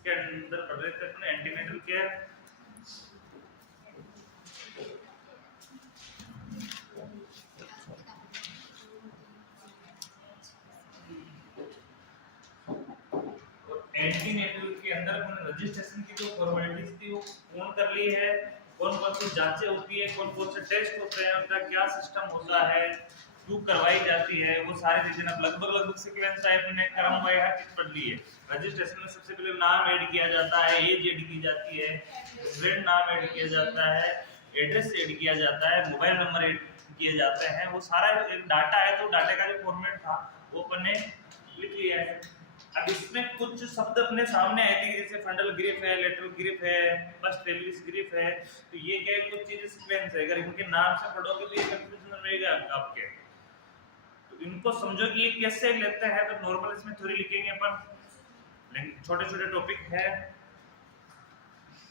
इसके अंदर पढ़ रहे थे अपने एंटीनेटल केयर। एंटीनेटल के अंदर अपने रजिस्ट्रेशन की जो फॉर्मेलिटीज थी वो पूर्ण कर ली है। कौन कौन सी जांचें होती है, कौन कौन से टेस्ट होते हैं, उनका क्या सिस्टम होता है, क्यों करवाई जाती है, वो सारी चीजें अब लगभग सीक्वेंस टाइप ने क्रम में हर चीज पढ़ ली है। रजिस्ट्रेशन में सबसे पहले नाम ऐड किया जाता है, एज ऐड की जाती है, स्टूडेंट नाम ऐड किया जाता है, एड्रेस ऐड किया जाता है, मोबाइल नंबर ऐड किए जाते हैं। वो सारा एक डाटा है, तो डाटा का जो फॉर्मेट था वो अपन ने लिख लिया है। अब इसमें कुछ शब्द अपने सामने आए थे, जैसे फंडल ग्रिप है, लेटरल ग्रिप है, फर्स्ट पेल्विस ग्रिप है, तो ये क्या कुछ चीजें सीक्वेंस है। अगर इनके नाम से पढ़ोगे तो ये कंफ्यूजन रहेगा आपके। तो इनको समझो कि ये कैसे लेते हैं। तो नॉर्मल इसमें थ्योरी लिखेंगे अपन, लेकिन छोटे छोटे टॉपिक है।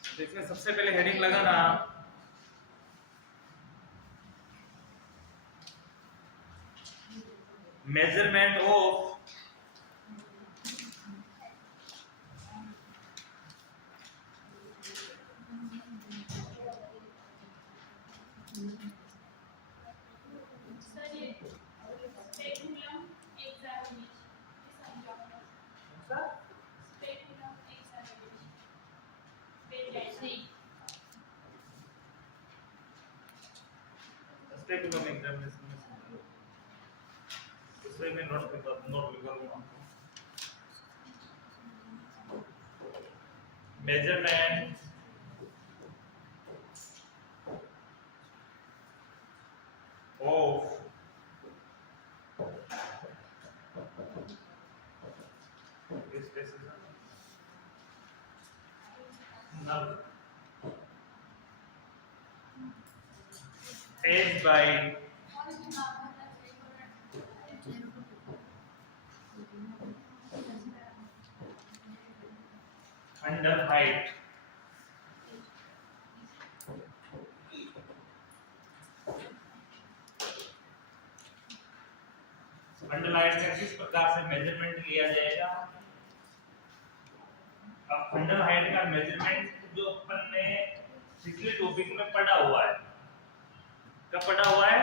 तो इसमें सबसे पहले हेडिंग लगाना मेजरमेंट ऑफ स्पेकुलम एग्जामिनेशन में दूसरे में नोट लिखा दूंगा। Measurement of age by under height under height का किस प्रकार से मेजरमेंट लिया जाएगा। अब अंडर हाइट का मेजरमेंट जो अपन ने पिछले टॉपिक में पढ़ा हुआ है, कब पढ़ा हुआ है?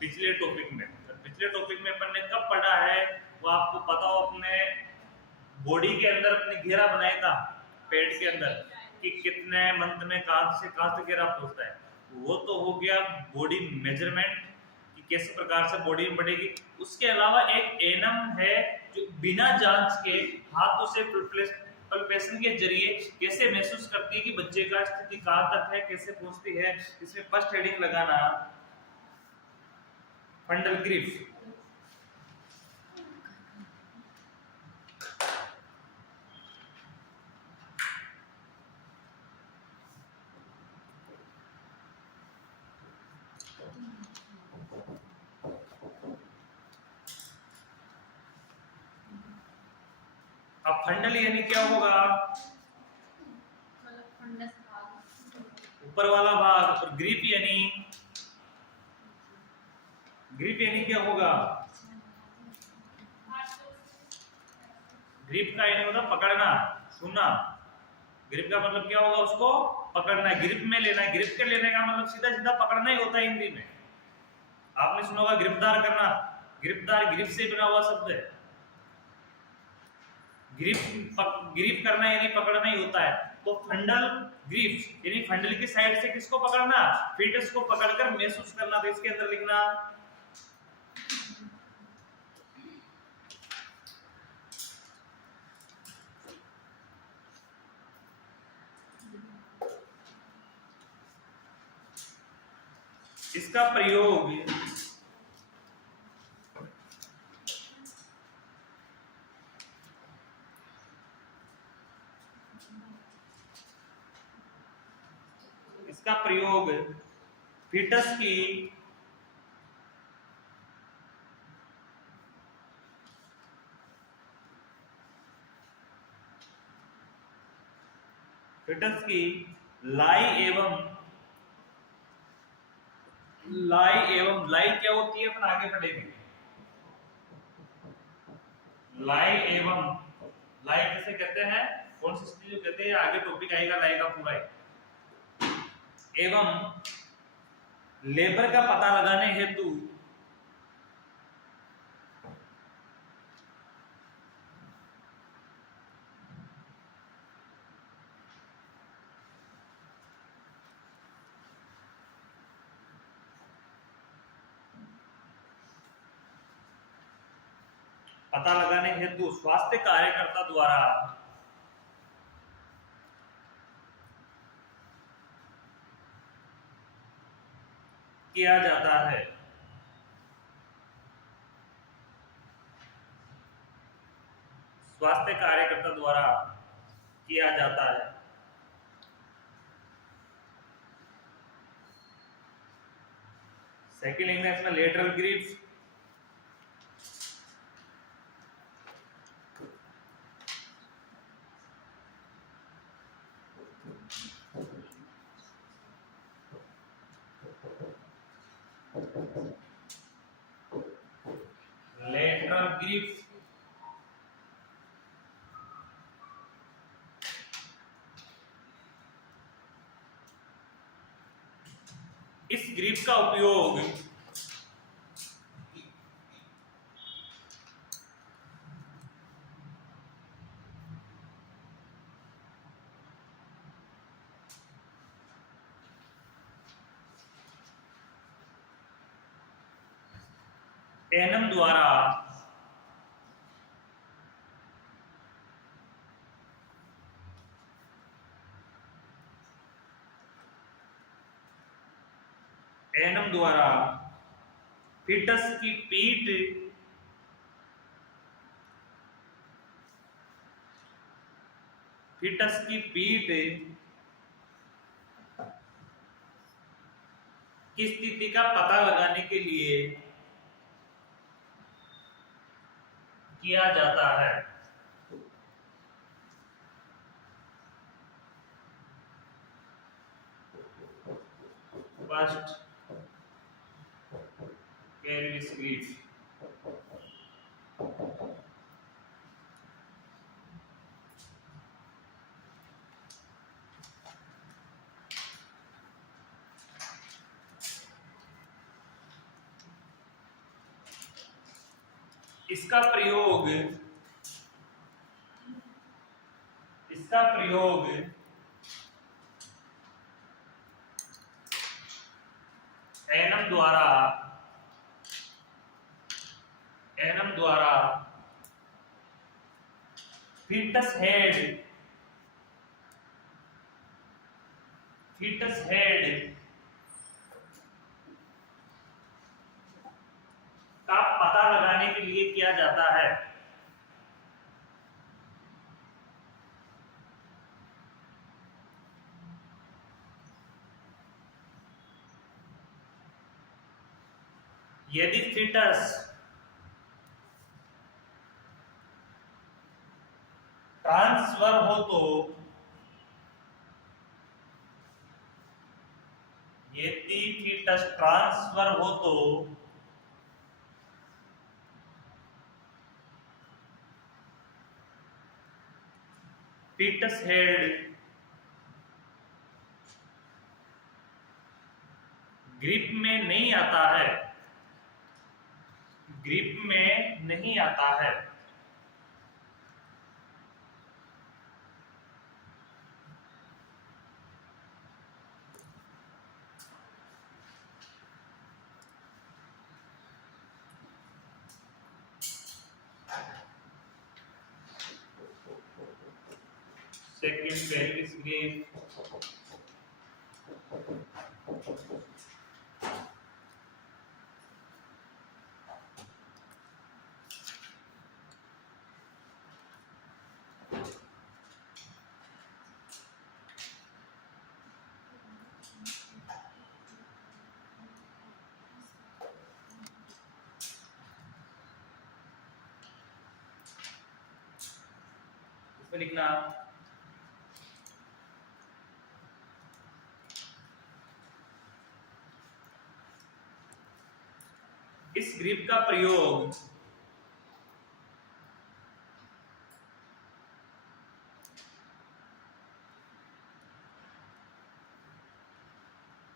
पिछले टॉपिक में। तो पिछले टॉपिक में अपन ने कब पढ़ा है वो आपको पता हो। अपने बॉडी के अंदर अपने घेरा बनाया था पेट के अंदर कि कितने मंथ में कहां से कहां तक घेरा पहुंचता है। वो तो हो गया बॉडी मेजरमेंट कि किस प्रकार से बॉडी में बढ़ेगी। उसके अलावा एक एनम है जो बिना जांच के हाथों से पल्पेशन के जरिए कैसे महसूस करती है कि बच्चे का स्थिति कहां तक है, कैसे पहुंचती है। इसमें फर्स्ट हेडिंग लगाना फंडल ग्रिप। अब फंडल यानी क्या होगा? ऊपर वाला भाग। और ग्रिप यानी क्या होगा? ग्रिप का यानी होता पकड़ना, छूना। ग्रिप का मतलब क्या होगा? उसको पकड़ना, ग्रिप में लेना। ग्रिप के लेने का मतलब सीधा सीधा पकड़ना ही होता है हिंदी में। आपने सुना होगा गिरफ्तार करना। गिरफ्तार ग्रिप से बना हुआ शब्द है। ग्रिप करना यानी पकड़ना ही होता है। तो फंडल ग्रिप यानी फंडल की साइड से किसको पकड़ना? फीटस को पकड़कर महसूस करना। तो इसके अंदर लिखना इसका प्रयोग फीटस की लाई क्या होती है अपन आगे पढ़ेंगे। लाई किसे कहते हैं? कौन सी स्थिति जो कहते हैं आगे टॉपिक आएगा लाएगा पूरा है। एवं लेबर का पता लगाने हेतु स्वास्थ्य कार्यकर्ता द्वारा किया जाता है। स्वास्थ्य कार्यकर्ता द्वारा किया जाता है। सेकंड इंग्लिश में लेटरल ग्रिप्स, लेटरल ग्रिप्स इस ग्रिप का उपयोग एनम द्वारा फीटस की पीठ की स्थिति का पता लगाने के लिए किया जाता है। फर्स्ट pelvis grip, इसका प्रयोग एनम द्वारा फीटस हेड का पता लगाने के लिए किया जाता है। यदि फीटस ट्रांसफर हो तो फीटस हेड ग्रिप में नहीं आता है। सेकंड pelvis grip, इसमें लिखना इस ग्रिप का प्रयोग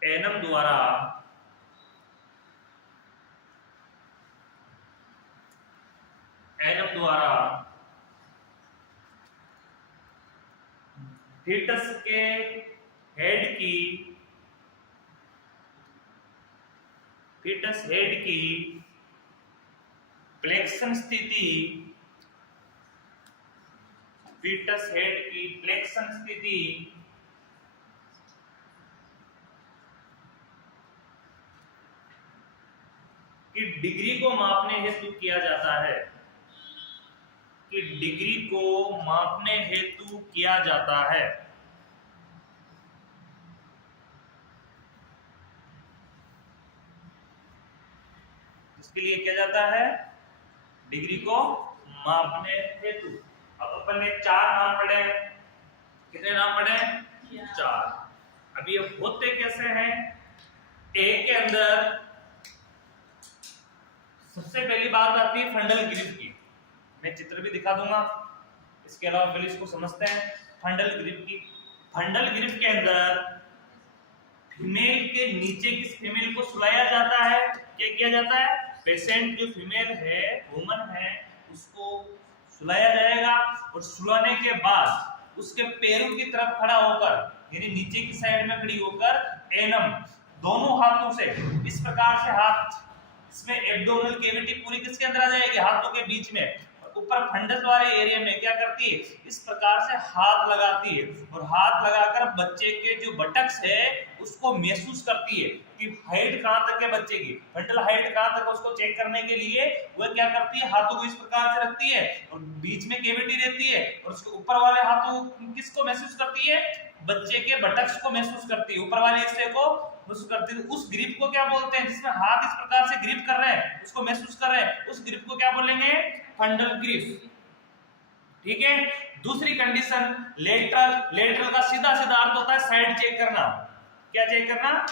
एनम द्वारा फीटस के हेड की फ्लेक्शन स्थिति फीटस हेड की फ्लेक्शन स्थिति की डिग्री को मापने हेतु किया जाता है इसके लिए किया जाता है डिग्री को मापने हेतु। अब अपन ने 4 नाम पढ़े, कितने नाम पढ़े? 4। अब ये होते कैसे हैं? ए के अंदर सबसे पहली बात आती है फंडल ग्रिप की। मैं चित्र भी दिखा दूंगा, इसके अलावा पहले इसको समझते हैं। फंडल ग्रिप के अंदर फीमेल के नीचे किस फीमेल को सुलाया जाता है? क्या किया जाता है? पेशेंट जो फीमेल है, वुमन है, उसको सुलाया जाएगा और सुलाने के बाद उसके पैरों की तरफ खड़ा होकर, यानी नीचे की साइड में खड़ी होकर, एनम दोनों हाथों से इस प्रकार से हाथ, इसमें एब्डोमिनल कैविटी पूरी किसके अंदर आ जाएगी? हाथों के बीच में। ऊपर फंडस वाले एरिया में क्या करती है? इस प्रकार से हाथ लगाती है और हाथ लगाकर बच्चे के जो बटक्स है उसको महसूस करती है कि हाइट कहां तक है बच्चे की, फंडल हाइट कहां तक, उसको चेक करने के लिए वह क्या करती है? हाथों को इस प्रकार से रखती है और बीच में कैविटी रहती है और उसके ऊपर वाले हाथों किसको महसूस करती है? बच्चे के बटक्स को महसूस करती है, ऊपर वाले हिस्से को महसूस करती है। उस ग्रिप को क्या बोलते हैं? जिसमें हाथ इस प्रकार से ग्रिप कर रहे हैं, उसको महसूस कर रहे हैं, उस ग्रिप को क्या बोलेंगे? फंडल ग्रिप। ठीक है। दूसरी कंडीशन लेटरल का सीधा अर्थ होता है साइड चेक करना। क्या चेक करना?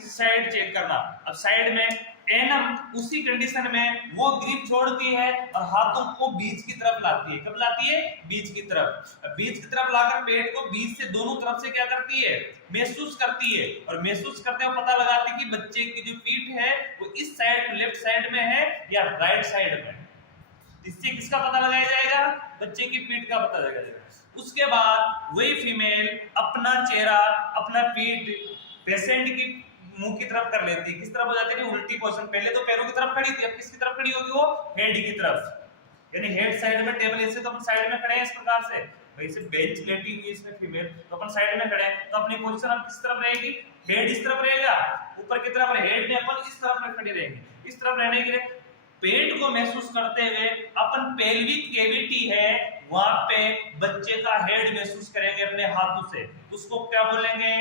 साइड चेक करना। अब साइड में एनम उसी कंडीशन में वो ग्रिप छोड़ती है और हाथों को बीच की तरफ लाती है। कब लाती है? बीच की तरफ लाकर पेट को बीच से दोनों तरफ से क्या करती है? महसूस करती है और महसूस करते हुए पता लगाती है कि बच्चे की जो पीठ है वो इस साइड, लेफ्ट साइड में है या राइट साइड में। इससे किसका पता लगाया जाएगा? बच्चे की पीठ का पता लगाया जाएगा। उसके बाद वही फीमेल अपना चेहरा, अपना पीठ पेशेंट की मुंह की तरफ कर लेती है। किस तरफ हो जाती है? उल्टी पोजीशन। पहले तो पैरों की तरफ खड़ी थी, अब किसकी तरफ खड़ी होगी? वो हेड की तरफ, यानी हेड साइड में टेबल, ऐसे तो अपन साइड में खड़े हैं इस प्रकार से, वैसे बेंच लेटी हुई इसमें फीमेल, तो अपन साइड में खड़े हैं, तो अपनी पोजीशन अब किस तरफ रहेगी? हेड इस तरफ रहेगा, ऊपर की तरफ हेड में अपन इस तरफ में खड़े रहेंगे। इस तरफ रहने के लिए पेट को महसूस करते हुए अपन पेल्विक कैविटी है वहां पे बच्चे का हेड महसूस करेंगे अपने हाथों से। उसको क्या बोलेंगे?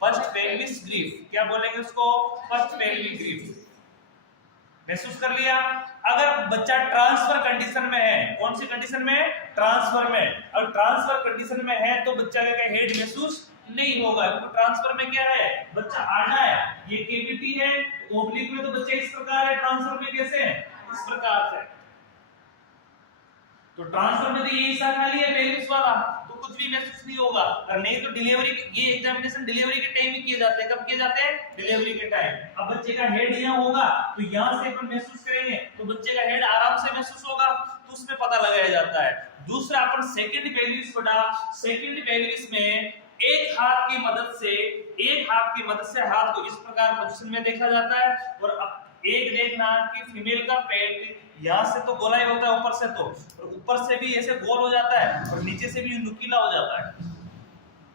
First pelvis grip. क्या बोलेंगे उसको? First pelvic grip. महसूस कर लिया। अगर बच्चा ट्रांसफर कंडीशन में है, कौन सी कंडीशन में? ट्रांसफर में। और ट्रांसफर कंडीशन में है तो बच्चा का हेड महसूस नहीं होगा, क्योंकि ट्रांसफर में क्या है? बच्चा आधा है, ये कैविटी है, ओब्लिक में तो बच्चा इस प्रकार है, ट्रांसफर में कैसे है? इस प्रकार से। तो ट्रांसफर में तो ये हिस्सा खाली है पेल्विस वाला, तो कुछ भी महसूस नहीं होगा। और नहीं तो डिलीवरी, ये एग्जामिनेशन डिलीवरी के टाइम में किए जाते हैं। कब किए जाते हैं? डिलीवरी के टाइम। अब बच्चे का हेड यहाँ होगा तो यहाँ से अपन महसूस करेंगे तो बच्चे का हेड आराम से महसूस होगा, तो उसमें पता लगाया जाता है। दूसरा अपन सेकंड पेल्विस पढ़ा। सेकंड पेल्विस में एक हाथ की मदद से हाथ को इस प्रकार पोजीशन में देखा जाता है और एक देखना कि फीमेल का पेट यहाँ से तो गोलाई होता है ऊपर से, तो और ऊपर से भी ऐसे गोल हो जाता है और नीचे से भी नुकीला हो जाता है।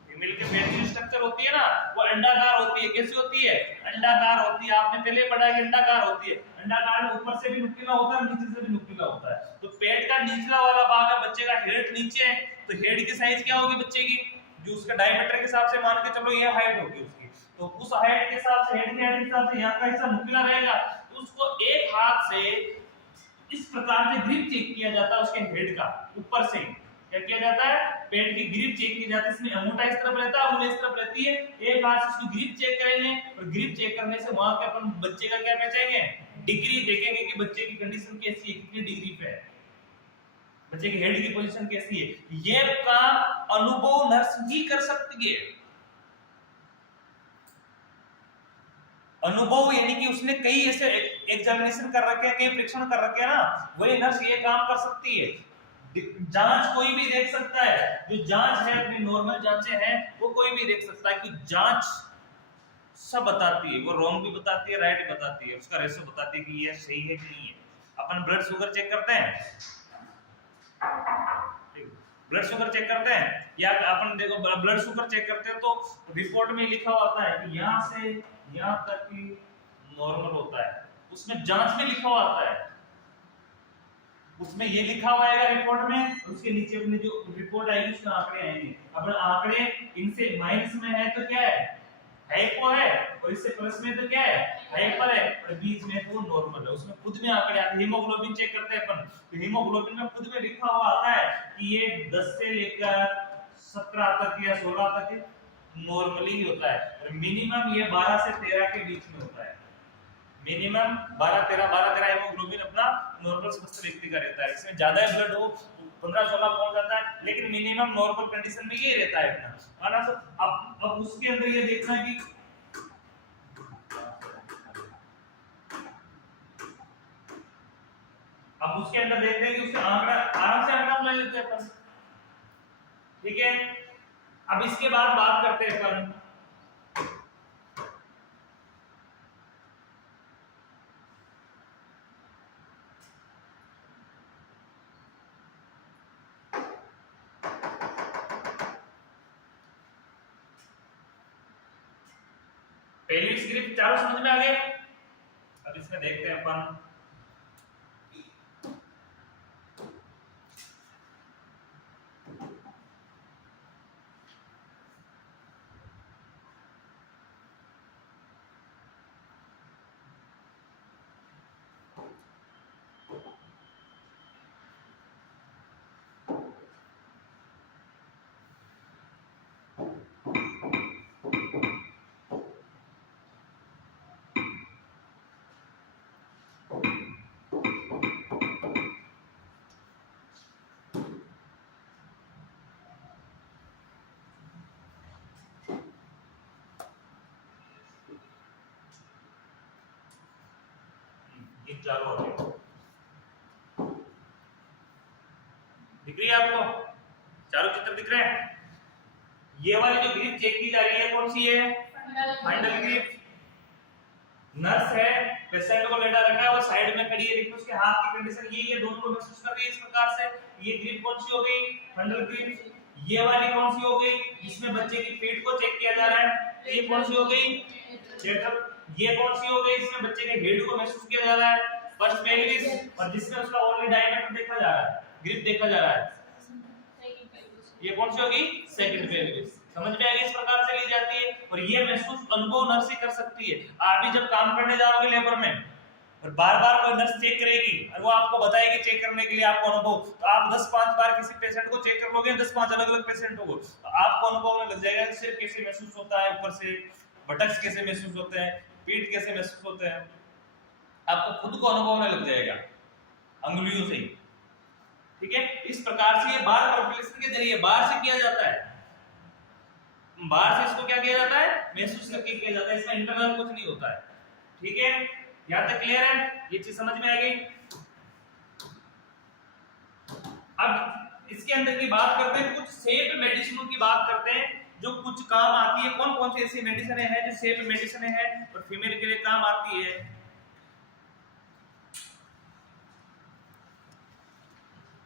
फीमेल के पेट की स्ट्रक्चर होती है ना, वो अंडाकार होती है। कैसी होती है? अंडाकार होती है। आपने पहले पढ़ा है कि अंडाकार होती है। अंडाकार में ऊपर से भी नुकीला होता है, नीचे से भी नुकीला होता है। तो पेट का निचला वाला भाग है, बच्चे का हेड नीचे है, तो हेड की साइज क्या होगी बच्चे की? जो उसका डायमीटर के हिसाब से मान के चलो ये हाइट होगी उसकी, तो उस हाइट के हिसाब से, हेड की हाइट के हिसाब से यहाँ का हिस्सा नुकीला रहेगा। तो उसको एक हाथ से इस प्रकार से ग्रिप चेक किया जाता है उसके हेड का, ऊपर से क्या किया जाता है? पेट की ग्रिप चेक की जाती है। इसमें अंगूठा इस तरफ रहता है, उंगली इस तरफ रहती है। एक हाथ से उसकी ग्रिप चेक करेंगे और ग्रिप चेक करने से वहां के अपन बच्चे का क्या पहचानेंगे? डिग्री देखेंगे कि बच्चे की कंडीशन कैसी है, कितनी डिग्री पे है, बच्चे की हेड की पोजीशन कैसी है। ये काम अनुभव नर्स ही कर सकती है। अनुभव यानी कि उसने कई ऐसे एग्जामिनेशन कर रखे हैं, कई परीक्षण कर रखे हैं ना, वही नर्स ये काम कर सकती है। जांच कोई भी देख सकता है, जो जांच है अपनी नॉर्मल जांचें हैं वो कोई भी देख सकता है कि जांच सब बताती है, वो रॉन्ग भी बताती है, राइट बताती है, उसका रेशो बताती है कि ये सही है कि नहीं है। अपन ब्लड शुगर चेक करते हैं, ब्लड शुगर चेक करते हैं, या अपन देखो ब्लड शुगर चेक करते हैं तो रिपोर्ट में लिखा हुआ आता है कि यहाँ से यहाँ तक की नॉर्मल होता है, उसमें जांच में लिखा हुआ आता है, उसमें ये लिखा हुआ आएगा रिपोर्ट में, उसके नीचे अपने जो रिपोर्ट आएगी उसमें आंकड़े आएंगे। अब आंकड़े इनसे माइनस में है तो क्या है, हाइपो है, और इससे प्लस में तो क्या है, हाइपर है, और बीच में तो नॉर्मल है। उसमें खुद में आंकड़े आते हैं। हीमोग्लोबिन चेक करते हैं अपन, तो हीमोग्लोबिन में खुद में लिखा हुआ आता है कि ये 10 से लेकर 17 तक या 16 तक नॉर्मली होता है, और मिनिमम ये 12 से 13 के बीच में होता है। मिनिमम 12-13 हीमोग्लोबिन अपना नॉर्मल स्वस्थ व्यक्ति का रहता है। इसमें ज्यादा ब्लड हो 15-16 पहुंच जाता है, लेकिन मिनिमम नॉर्मल कंडीशन में ये रहता है अपना, है ना। तो अब उसके अंदर ये देखना है कि अब उसके अंदर देखते हैं कि उसका आंकड़ा आराम से आंकड़ा ले लेते हैं अपन, ठीक है। अब इसके बाद बात करते हैं अपन पहली स्क्रिप्ट, चारों समझ में आ गए। अब इसमें देखते हैं अपन इन चारों दिख रही है आपको, चारों चित्र दिख रहे हैं। ये वाली जो ग्रिप चेक की जा रही है कौन सी है, फंडल ग्रिप। नर्स है, पेशेंट को लेटा रखा है, वो साइड में खड़ी है, देखो उसके हाथ की कंडीशन ये दोनों को महसूस कर रही है इस प्रकार से। ये ग्रिप कौन सी हो गई, फंडल ग्रिप। ये वाली कौन सी हो गई, जिसमें बच्चे की पीठ को चेक किया जा रहा है, ये कौन सी हो गई, ये कौन सी हो गई, इसमें बच्चे के हेड को महसूस किया जा रहा है, फर्स्ट पेल्विस, और जिसमें उसका ओनली डायमीटर देखा जा रहा है, ग्रिप देखा जा रहा है, ये कौन सी होगी, सेकंड पेल्विस। समझ में आ गई, इस प्रकार से ली जाती है, और ये महसूस अनुभव नर्स ही कर सकती है। आप भी जब काम करने जाओगे लेबर में और बार-बार कोई नर्स चेक करेगी और वो आपको बताएगी चेक करने के लिए आपको अनुभव, तो आप 10-5 बार किसी पेशेंट को चेक कर लोगे, 10-5 अलग-अलग पेशेंट को, तो आपको अनुभव होने लग जाएगा सिर कैसे महसूस होता है, ऊपर से बटक्स कैसे महसूस होते हैं, पीठ कैसे महसूस होते हैं, आपको खुद को अनुभव होने लग जाएगा अंगुलियों से ही, ठीक है। इस प्रकार से ये बार प्रोफिलेक्शन के जरिए बाहर से किया जाता है, बाहर से इसको क्या किया जाता है, महसूस करके किया जाता है, इसमें इंटरनल कुछ नहीं होता है, ठीक है। यहां तक क्लियर है, ये चीज समझ में आ गई। अब इसके अंदर की बात करते हैं, कुछ सेफ मेडिसिनों की बात करते हैं जो कुछ काम आती है। कौन कौन सी ऐसी मेडिसिन है जो सेफ मेडिसिन है और फीमेल के लिए काम आती है।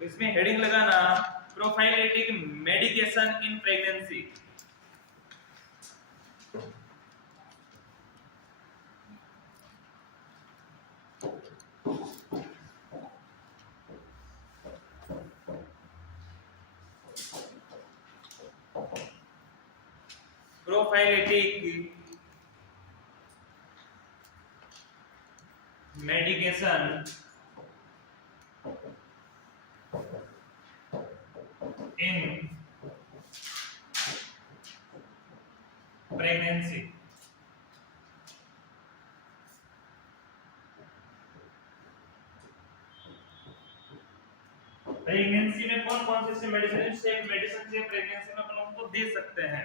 इसमें हेडिंग लगाना, prophylactic medication in pregnancy. Prophylactic medication in pregnancy. Pregnancy में कौन कौन से मेडिसिन सेफ मेडिसिन से प्रेगनेंसी में अपन उनको दे सकते हैं।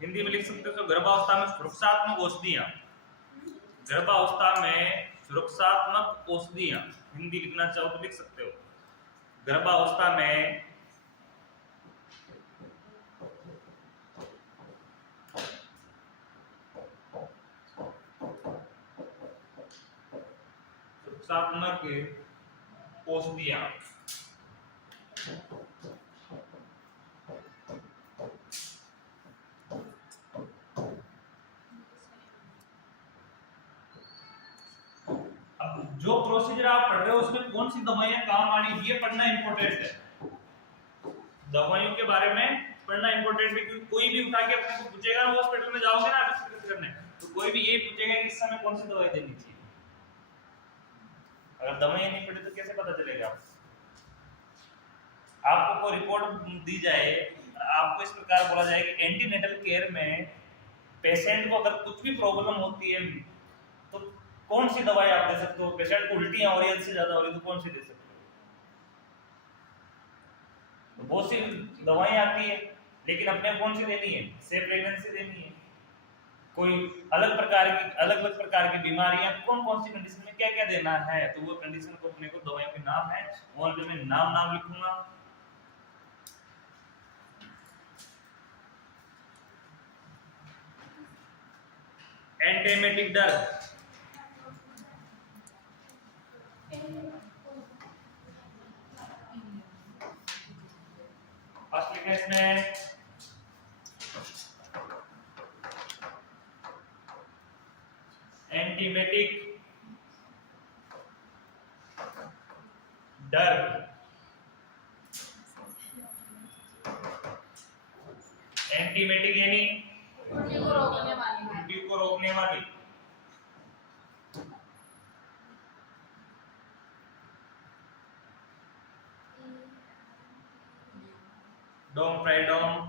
हिंदी में लिख सकते हो तो गर्भावस्था में सुरक्षात्मक औषधियां, गर्भावस्था में सुरक्षात्मक औषधियां, हिंदी लिखना चाहो तो लिख सकते हो। गर्भावस्था में सुरक्षात्मक औषधियां, अब जो प्रोसीजर आप पढ़ रहे हो उसमें कौन सी दवाइयां काम आनी ये पढ़ना इंपॉर्टेंट है। दवाइयों के बारे में पढ़ना इंपॉर्टेंट है, क्योंकि कोई भी उठा के अपने को पूछेगा ना, हॉस्पिटल में जाओगे ना डिस्कस करने, तो कोई भी यही पूछेगा कि इस समय कौन सी दवाई देनी चाहिए। अगर दवाइयां नहीं पढ़े तो कैसे पता चलेगा? आपको कोई रिपोर्ट दी जाए, आपको इस प्रकार बोला जाए कि एंटीनेटल केयर में पेशेंट को अगर कुछ भी प्रॉब्लम होती है तो कौन सी दवाई आप दे सकते हो? पेशेंट को उल्टियां हो रही है, से ज्यादा हो रही है, तो कौन सी दे सकते हो? तो बहुत सी दवाएं आती है, लेकिन अपने कौन सी देनी है? सेफ प्रेगनेंसी देनी है। कोई अलग प्रकार की बीमारियां कौन कौन सी कंडीशन में क्या क्या देना है, तो वो कंडीशन को अपने को दवाइयों के नाम है, और जो मैं नाम लिखूंगा। एंटीमेटिक ड्रग, फर्स्ट लिखा इसमें एंटीमेटिक ड्रग, एंटीमेटिक यानी उल्टी को रोकने वाली। डोमफ्राइडोम,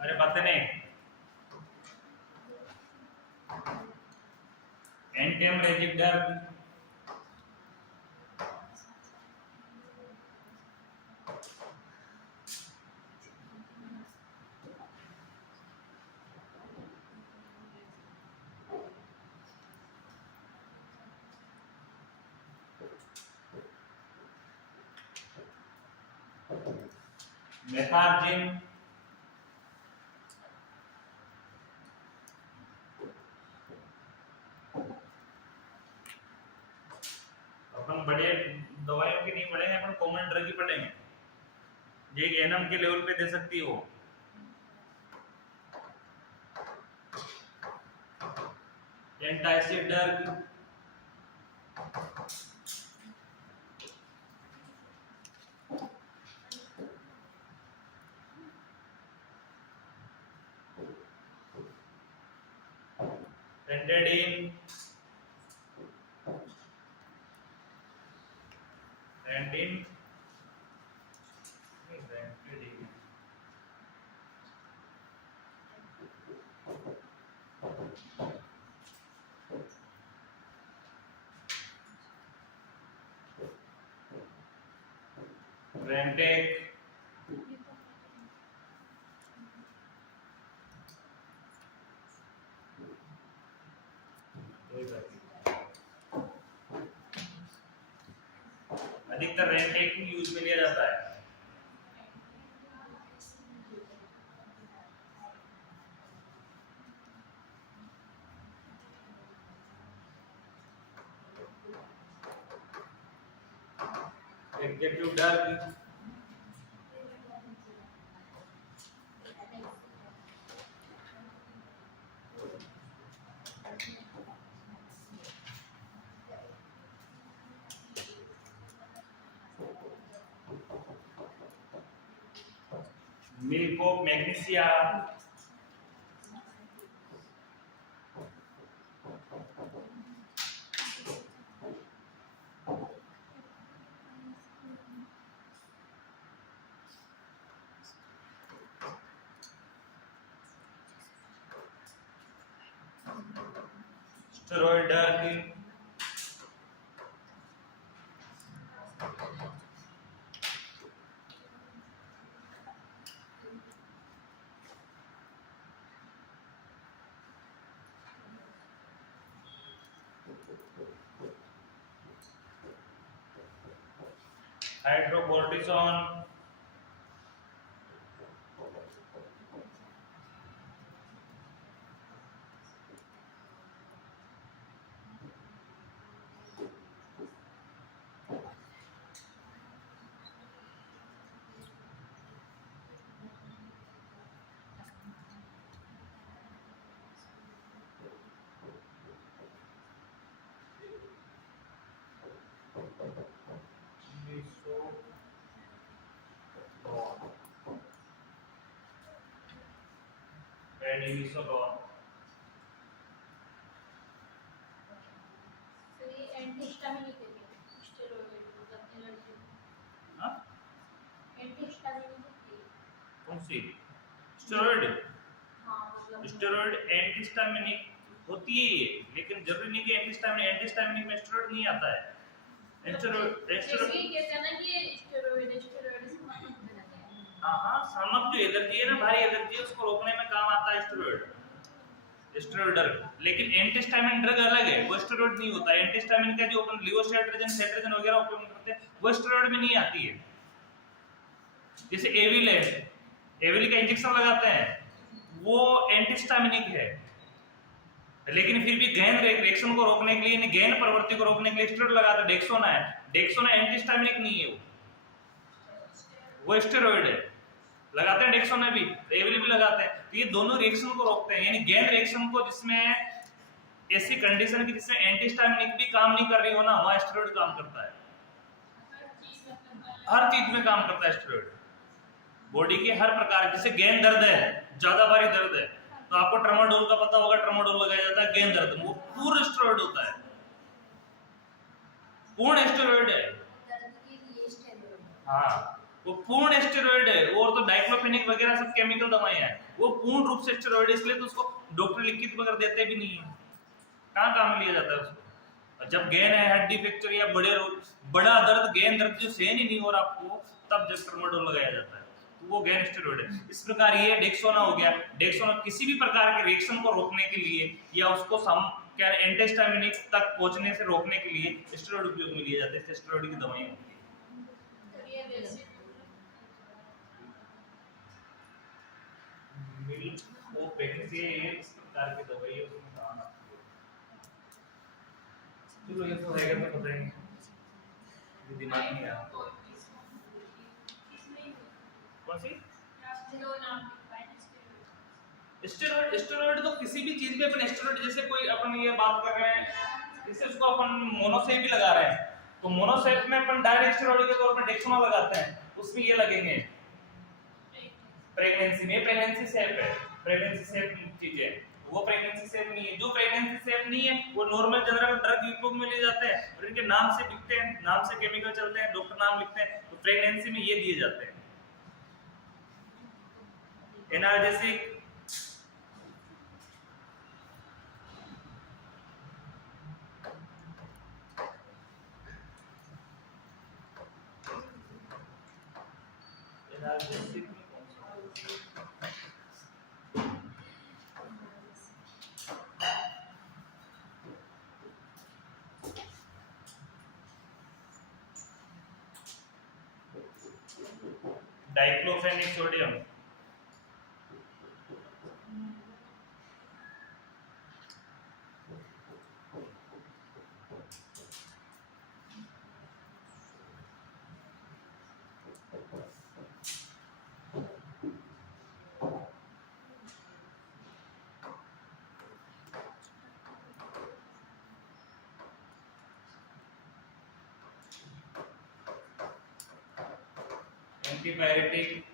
अरे बात नहीं, एंटीहेमरेजिक ड्रग, मेथार्जिन, अपन बड़े दवाइयों की नहीं पढ़ेंगे, अपन कॉमन ड्रग ही पढ़ेंगे, ये एनएम के लेवल पे दे सकती हो। एंटासिड ड्रग, रेंटेडिन, रेंटिन, रेंटेडिन, रेंटेक, अधिकतर रेंटेक ही यूज में लिया जाता है। Executive drug, milk of magnesia, steroid drug, hydrocortisone, prednisolone, antihistaminic है स्टेरॉइड मतलब एलर्जी हाँ एंटीहिस्टामिनिक है कौन सी स्टेरॉइड? हाँ मतलब स्टेरॉइड एंटीहिस्टामिनिक होती है ये, लेकिन जरूरी नहीं कि एंटीहिस्टामिनिक में स्टेरॉइड नहीं आता है। जैसे ही कहते हैं ना कि स्टेरॉइड से मतलब होने लगे हैं। हाँ सामक जो एलर्जी है ना, भारी एलर्जी है, उसको रोकने में काम आता है स्टेरॉइड ड्रग। लेकिन एंटीहिस्टामिन ड्रग अलग है, वो स्टेरॉइड नहीं होता है। एंटीहिस्टामिन का जो अपन लिवोसेट्रिजिन सेट्रिजिन वगैरह उपयोग करते हैं वो स्टेरॉइड में नहीं आती है। जैसे एविल है, एविल का इंजेक्शन लगाते हैं वो एंटीहिस्टामिनिक है, लेकिन फिर भी गैन रिएक्शन को रोकने के लिए, गैन प्रवृत्ति को रोकने के लिए स्टेरॉइड लगाते हैं। डेक्सोना है, डेक्सोना एंटीहिस्टामिनिक नहीं है, वो स्टेरॉइड है। लगाते हैं डेक्सोना भी, एविल भी लगाते हैं। तो ये दोनों रिएक्शन को रोकते हैं, यानी गैन रिएक्शन को, जिसमें ऐसी कंडीशन की जिसमें एंटीहिस्टामिनिक भी काम नहीं कर रही हो ना, वहां स्टेरॉइड काम करता है। हर चीज में काम करता है स्टेरॉइड, बॉडी के हर प्रकार। जैसे गैन दर्द है, ज्यादा भारी दर्द है, तो आपको ट्रामाडोल का पता होगा, ट्रामाडोल लगाया जाता है गैन दर्द में, वो पूर्ण स्टेरॉइड होता है, पूर्ण स्टेरॉइड है। दर्द के लिए स्टेरॉइड हाँ वो पूर्ण स्टेरॉइड है। और तो डाइक्लोफेनिक वगैरह सब केमिकल दवाएं हैं, वो पूर्ण रूप से स्टेरॉइड है, इसलिए तो उसको डॉक्टर लिखित वगैरह देते भी नहीं है। कहाँ काम में लिया जाता है उसको? जब गैन है, हड्डी फ्रैक्चर या बड़ा दर्द, गैन दर्द जो सहन ही नहीं हो रहा आपको, तब जब ट्रामाडोल लगाया जाता है, तो वो गैन स्टेरॉइड है। इस प्रकार ये डेक्सोना हो गया। डेक्सोना किसी भी प्रकार के रिएक्शन को रोकने के लिए या उसको क्या एंटीहिस्टामिनिक तक पहुंचने से रोकने के लिए स्टेरॉइड उपयोग में लिए जाते हैं। स्टेरॉइड की दवाएं होती है। तो ये वैसे मिल्क वो प्रेगनेंसी इस प्रकार की दवाई है, उसमें काम आती है। चलो ये तो रहेगा तो पता ही नहीं, ये दिमाग में आया। कौन सी स्टेरॉइड? तो किसी भी चीज पे अपन स्टेरॉइड, जैसे कोई अपन ये बात कर रहे हैं, जैसे उसको अपन मोनोसेप भी लगा रहे हैं, तो मोनोसेप में अपन डायरेक्ट स्टेरॉइड के तौर पर डेक्सोना लगाते हैं, उसमें ये लगेंगे प्रेगनेंसी में। प्रेगनेंसी सेप है, प्रेगनेंसी सेप चीज है, वो प्रेगनेंसी सेप नहीं है। जो प्रेगनेंसी सेप नहीं है वो नॉर्मल जनरल ड्रग उपयोग में ले जाते हैं और इनके नाम से बिकते हैं, नाम से केमिकल चलते हैं, डॉक्टर नाम लिखते हैं, तो प्रेगनेंसी में ये दिए जाते हैं। एनाल्जेसिक, एनाल्जेसिक में कौन सा? Diclofenac sodium, antipyretic,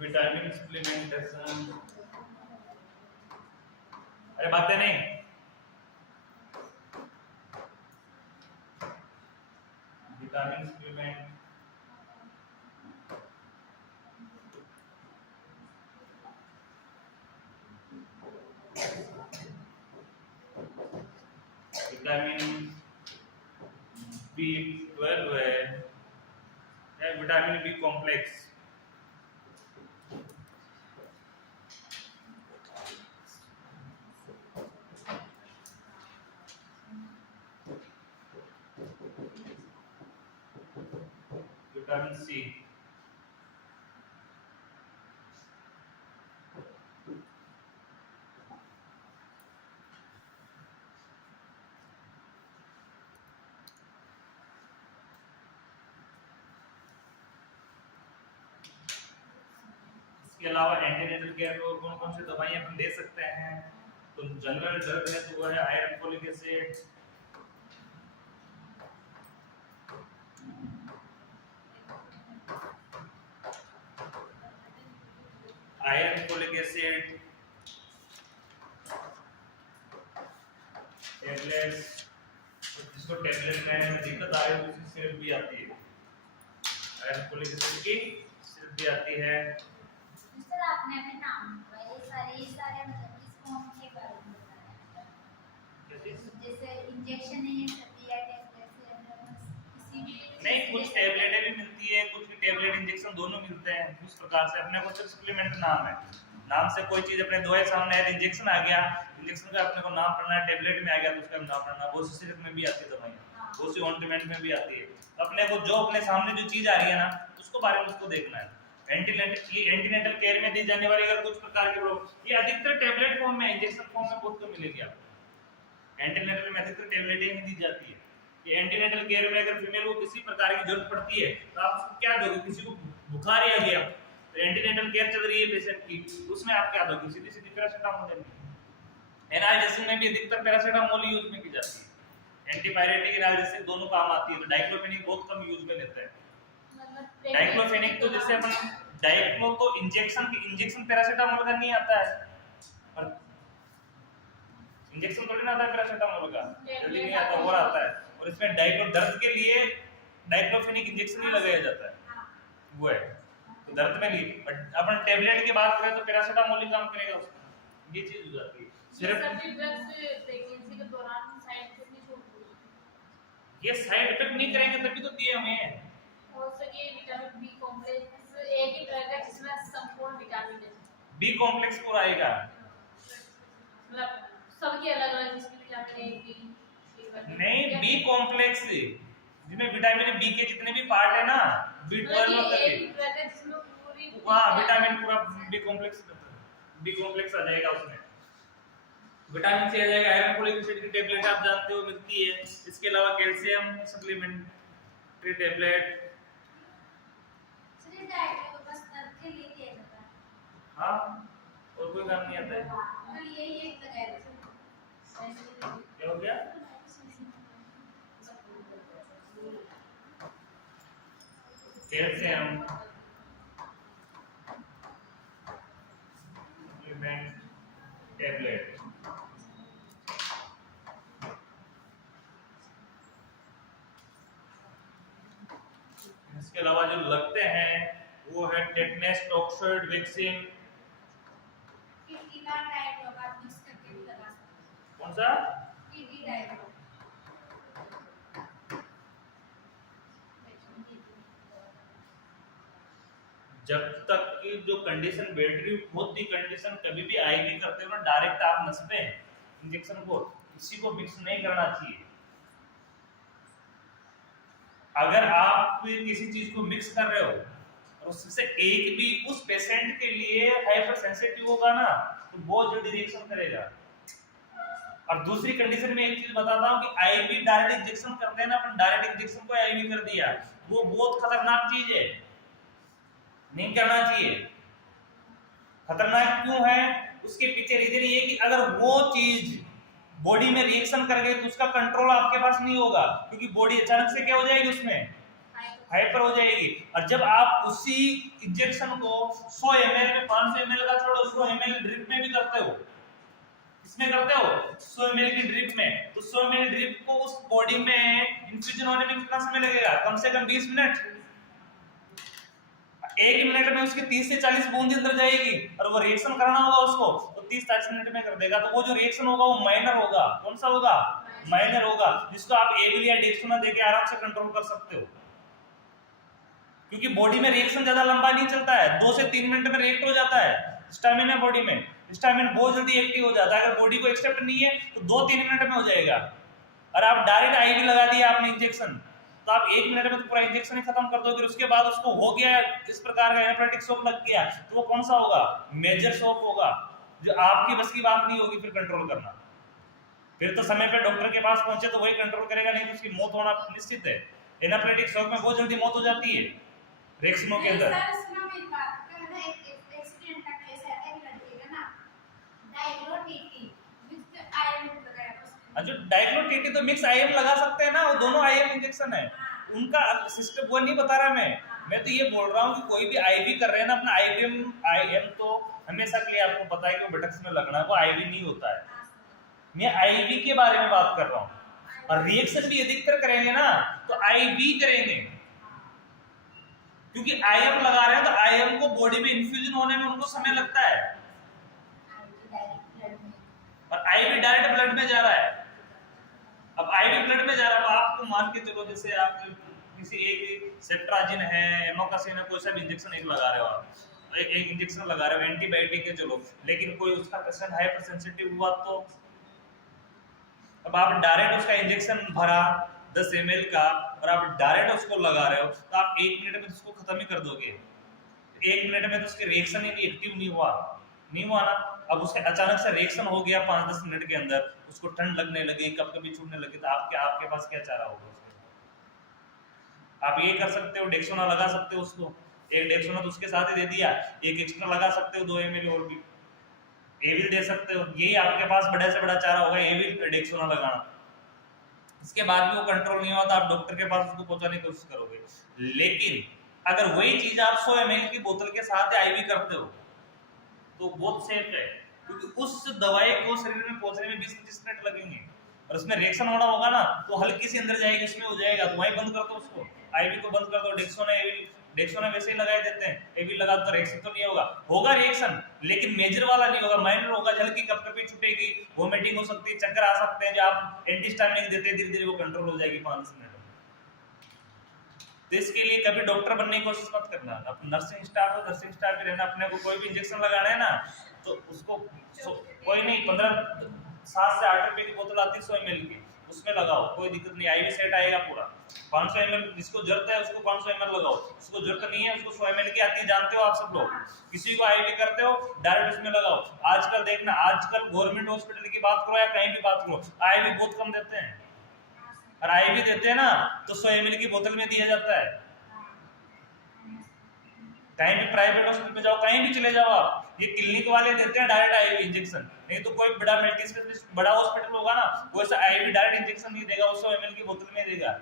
vitamin supplementation, अरे बातें नहीं, विटामिन सप्लीमेंट, विटामिन B12 है या vitamin B complex, vitamin C, इसके अलावा एंटीनेटल केयर में कौन कौन सी दवाइयां अपन दे सकते हैं? तो जनरल दर्द है तो वो है iron folic acid, iron folic acid tablets, जिसको टैबलेट लेने में दिक्कत आ रही है उसकी सिरप भी आती है, आयरन फोलिक एसिड की सिरप भी आती है। सर आपने अपने नाम ये सारे मतलब किस फॉर्म के बारे में बताया, जैसे इंजेक्शन है या टैबलेट किसी भी नहीं, कुछ टैबलेटें भी मिलती है, कुछ टैबलेट इंजेक्शन दोनों मिलते हैं। उस प्रकार से अपने को सिर्फ सप्लीमेंट नाम है, नाम से कोई चीज अपने दवाई सामने है, इंजेक्शन आ गया, इंजेक्शन का अपने को नाम पढ़ना है, टैबलेट में आ गया तो उसका नाम पढ़ना। बहुत सी सिरप में भी आती है दवाइयाँ, बहुत सी ऑइंटमेंट में भी आती है। अपने को जो अपने सामने जो चीज आ रही है ना उसको बारे में उसको देखना है। एंटीनेटल केयर में दी जाने वाली अगर कुछ प्रकार की प्रॉब्लम, ये अधिकतर टैबलेट फॉर्म में, इंजेक्शन फॉर्म में बहुत कम मिलेगी आपको। एंटीनेटल में अधिकतर टैबलेटें ही दी जाती है। ये एंटीनेटल केयर में अगर फीमेल को किसी प्रकार की जरूरत पड़ती है तो आप उसको क्या दोगे? किसी को बुखार आ गया तो एंटीनेटल केयर चल रही है पेशेंट की, उसमें आप क्या दोगे? सीधी सीधी पैरासीटामोल देंगे। एनाल्जेसिक में भी अधिकतर पैरासीटामोल यूज में की जाती है, एंटीपायरेटिक एनाल्जेसिक दोनों काम आती है। तो डाइक्लोफेनिक बहुत कम यूज में लेते हैं। डाइक्लोफेनिक तो जैसे अपन डाइक्लो तो इंजेक्शन पैरासीटामोल का नहीं आता है, और इंजेक्शन थोड़ी ना आता है पैरासीटामोल का, जल्दी नहीं आता, और आता है। और इसमें डाइक्लो दर्द के लिए डाइक्लोफेनिक इंजेक्शन ही लगाया जाता है, वो है तो दर्द में ली। बट अपन टैबलेट की बात करें तो पैरासीटामोल ही काम करेगा उसमें, ये चीज हो जाती है। सिर्फ सभी ड्रग्स प्रेगनेंसी के दौरान साइड इफेक्ट नहीं छोड़ती, ये साइड इफेक्ट नहीं करेंगे तभी तो दिए हमें। हो सके विटामिन बी कॉम्प्लेक्स एक ही ड्रग है जिसमें संपूर्ण विटामिन है, बी कॉम्प्लेक्स पूरा आएगा, मतलब सबके अलग अलग जिसमें विटामिन ए बी नहीं बी कॉम्प्लेक्स जिसमें विटामिन बी के जितने भी पार्ट है ना, B12 होता है, हाँ विटामिन पूरा बी कॉम्प्लेक्स आ जाएगा उसमें। विटामिन सी आ जाएगा, आयरन फोलिक एसिड की टेबलेट आप जानते हो मिलती है। इसके अलावा कैल्शियम सप्लीमेंट्री टेबलेट, सिर्फ डाइट तो बस दर्द के लिए दिया जाता है। हाँ और कोई काम नहीं आता है। तो यही एक लगाया क्या हो गया? कैल्शियम सप्लीमेंट टेबलेट, इसके अलावा जो लगते हैं वो है टेटनस टॉक्सोइड वैक्सीन। किडनी का डाइट को बात मिक्स करके भी लगा सकते हैं। कौन सा? किडनी डाइट को जब तक की जो कंडीशन बैठ रही होती, कंडीशन कभी भी आएगी करते हुए डायरेक्ट आप नस पे इंजेक्शन को किसी को मिक्स नहीं करना चाहिए। अगर आप किसी चीज को मिक्स कर रहे हो और उससे एक भी उस पेशेंट के लिए हाइपर सेंसिटिव होगा ना तो बहुत जल्दी रिएक्शन करेगा। और दूसरी कंडीशन में एक चीज बताता हूँ कि आईवी डायरेक्ट इंजेक्शन करते हैं ना अपन, डायरेक्ट इंजेक्शन को आईवी कर दिया, वो बहुत खतरनाक चीज है, नहीं करना चाहिए। खतरनाक क्यों है? उसके पीछे रीजन ये है कि अगर वो चीज बॉडी में रिएक्शन कर गई तो उसका कंट्रोल आपके पास नहीं होगा, क्योंकि बॉडी अचानक से क्या हो जाएगी उसमें हाइपर हो जाएगी। और जब आप उसी इंजेक्शन को 100 ml में 500 ml का छोड़ो 100 ml ड्रिप में भी करते हो, इसमें करते हो 100 ml की ड्रिप में, तो 100 ml ड्रिप को उस बॉडी में इन्फ्यूजन होने में कितना समय लगेगा? कम से कम 20 मिनट। 1 मिनट में उसकी 30 से 40 बूंद अंदर जाएगी और वो रिएक्शन करना होगा उसको तो 30-40 मिनट में कर देगा। तो वो जो रिएक्शन होगा वो माइनर होगा। कौन सा होगा? माइनर होगा, जिसको आप एविल या डेक्सोना देके आराम से कंट्रोल कर सकते हो, क्योंकि बॉडी में रिएक्शन ज्यादा लंबा नहीं चलता है, 2 से 3 मिनट में रिएक्ट हो जाता है। स्टामिना बॉडी में स्टामिना बहुत जल्दी एक्टिव हो जाता है। अगर बॉडी को एक्सेप्ट नहीं है तो 2-3 मिनट में हो जाएगा। और आप डायरेक्ट आईवी लगा दिया आपने इंजेक्शन, तो आप 1 मिनट में तो पूरा इंजेक्शन ही खत्म कर दोगे। उसके बाद उसको हो गया इस प्रकार का एनाप्लेटिक शॉक लग गया, तो वो कौन सा होगा? मेजर शॉक होगा, जो आपकी बस की बात नहीं होगी फिर कंट्रोल करना। फिर तो समय पे डॉक्टर के पास पहुंचे तो वही कंट्रोल करेगा, नहीं तो उसकी मौत होना निश्चित है। एनाप्लेटिक शॉक में बहुत जल्दी मौत हो जाती है रेक्सिनो के अंदर। जो डाइक्लोटीटी तो मिक्स आईएम लगा सकते हैं ना, वो दोनों आईएम इंजेक्शन है, उनका सिस्टम वो नहीं बता रहा मैं तो ये बोल रहा हूँ कि कोई भी आईवी कर रहे हैं ना अपना आईएम तो हमेशा के लिए आपको पता है कि वो बटक्स में लगना है, वो आईवी नहीं होता है। मैं आईवी के बारे में बात कर रहा हूँ। और रिएक्शन भी अधिकतर करेंगे ना तो आईवी करेंगे, क्योंकि आईएम लगा रहे हैं तो आईएम को बॉडी में इन्फ्यूजन होने में उनको समय लगता है, और आईवी डायरेक्ट ब्लड में जा रहा है। अब आईवी ब्लड में जा रहा है, आपको मान के चलो जैसे आप किसी एक सेट्राजिन है, एमोकासिन है, कोई सा भी इंजेक्शन एक लगा रहे हो, आप एक इंजेक्शन लगा रहे हो एंटीबायोटिक है चलो, लेकिन कोई उसका पेशेंट हाइपर सेंसिटिव हुआ तो अब आप डायरेक्ट उसका इंजेक्शन भरा 10 ml का और आप डायरेक्ट उसको लगा रहे हो तो आप 1 मिनट में उसको खत्म ही कर दोगे। 1 मिनट में तो उसके रिएक्शन ही एक्टिव नहीं हुआ ना। अब उसके अचानक से रिएक्शन हो गया 5-10 मिनट के अंदर, उसको ठंड लगने लगी, कभी छूटने लगी, तो आपके पास क्या चारा होगा? आप ये कर सकते हो, डेक्सोना लगा सकते हो उसको, एक डेक्सोना तो उसके साथ ही दे दिया, एक एक्स्ट्रा लगा सकते हो 2 ml और भी एविल दे सकते हो। यही आपके पास बड़े से बड़ा चारा होगा, एविल डेक्सोना लगाना। इसके बाद भी वो कंट्रोल नहीं हुआ तो आप डॉक्टर के पास उसको पहुंचाने की कोशिश करोगे। लेकिन अगर वही चीज आप 100 ml की बोतल के साथ आईवी करते हो तो बहुत सेफ है, क्योंकि उस दवाई को शरीर में पहुंचने में 20-25 मिनट लगेंगे और उसमें रिएक्शन होना होगा ना तो हल्की सी अंदर जाएगी, उसमें हो जाएगा, तो वहीं बंद कर दो उसको, आईवी को बंद कर दो। डेक्सोना वैसे ही लगाए देते हैं, एविल लगा तो रिएक्शन तो नहीं होगा रिएक्शन, लेकिन मेजर वाला नहीं होगा, माइनर होगा। हल्की कपकपी छूटेगी, वोमिटिंग हो सकती है, चक्कर आ सकते हैं, जो आप एंटीहिस्टामिनिक देते हैं धीरे धीरे वो कंट्रोल हो जाएगी 5 मिनट में। तो इसके लिए कभी डॉक्टर बनने की कोशिश मत करना, आप नर्सिंग स्टाफ हो, नर्सिंग स्टाफ ही रहना। अपने को कोई भी इंजेक्शन लगाना है ना तो उसको कोई नहीं 7 से 8 रुपए की बोतल आती है 100 ml की, उसमें लगाओ, कोई दिक्कत नहीं, आईवी सेट आएगा पूरा। 500 ml जिसको जरूरत है उसको 500 ml लगाओ, उसको जरूरत नहीं है उसको 100 ml की आती है, जानते हो आप सब लोग। किसी को आईवी करते हो डायरेक्ट उसमें लगाओ। आजकल देखना, आजकल गवर्नमेंट हॉस्पिटल की बात करो या कहीं भी बात करो, आईवी बहुत कम देते हैं, और आईवी देते हैं ना तो 100 ml की बोतल में दिया जाता है। कहीं भी प्राइवेट हॉस्पिटल में जाओ, कहीं भी चले जाओ आप, ये क्लिनिक वाले देते हैं डायरेक्ट आईवी इंजेक्शन, नहीं तो कोई बड़ा मल्टी स्पेशलिस्ट बड़ा हॉस्पिटल होगा ना वो ऐसा आईवी डायरेक्ट इंजेक्शन नहीं देगा, वो 100 ml की बोतल में देगा।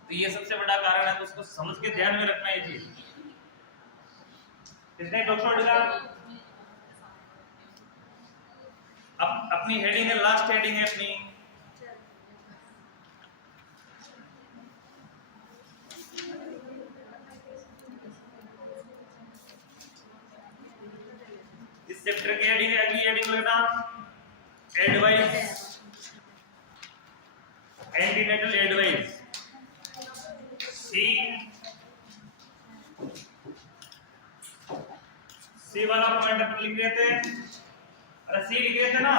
तो ये सबसे बड़ा कारण है, तो उसको समझ के ध्यान में रखना है चीज। इसने डॉक्टर अपनी हेडिंग है, लास्ट हेडिंग है अपनी, इस चैप्टर की हेडिंग है, अगली हेडिंग लगना एडवाइस, एंटीनेटल एडवाइस। सी वाला पॉइंट अपन लिख रहे थे, अरे सी लिख रहे थे ना,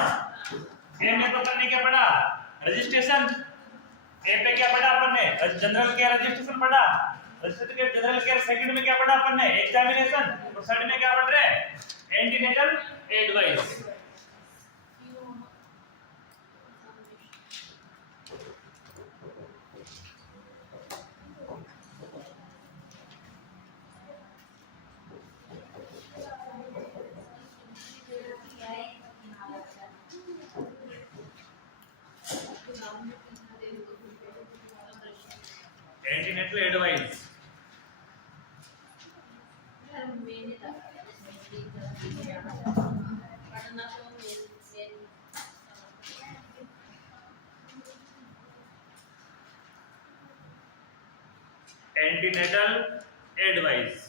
ए में तो करने क्या पड़ा? रजिस्ट्रेशन। ए पे क्या पढ़ा अपन ने? जनरल केयर रजिस्ट्रेशन पढ़ा। रजिस्ट्रेशन जनरल केयर सेकंड में क्या पढ़ा अपन ने? एग्जामिनेशन। और थर्ड में क्या पढ़ रहे हैं? Antenatal advice. एंटीनेटल एडवाइस यार मैंने पढ़ना तो मेरे एंटीनेटल एडवाइस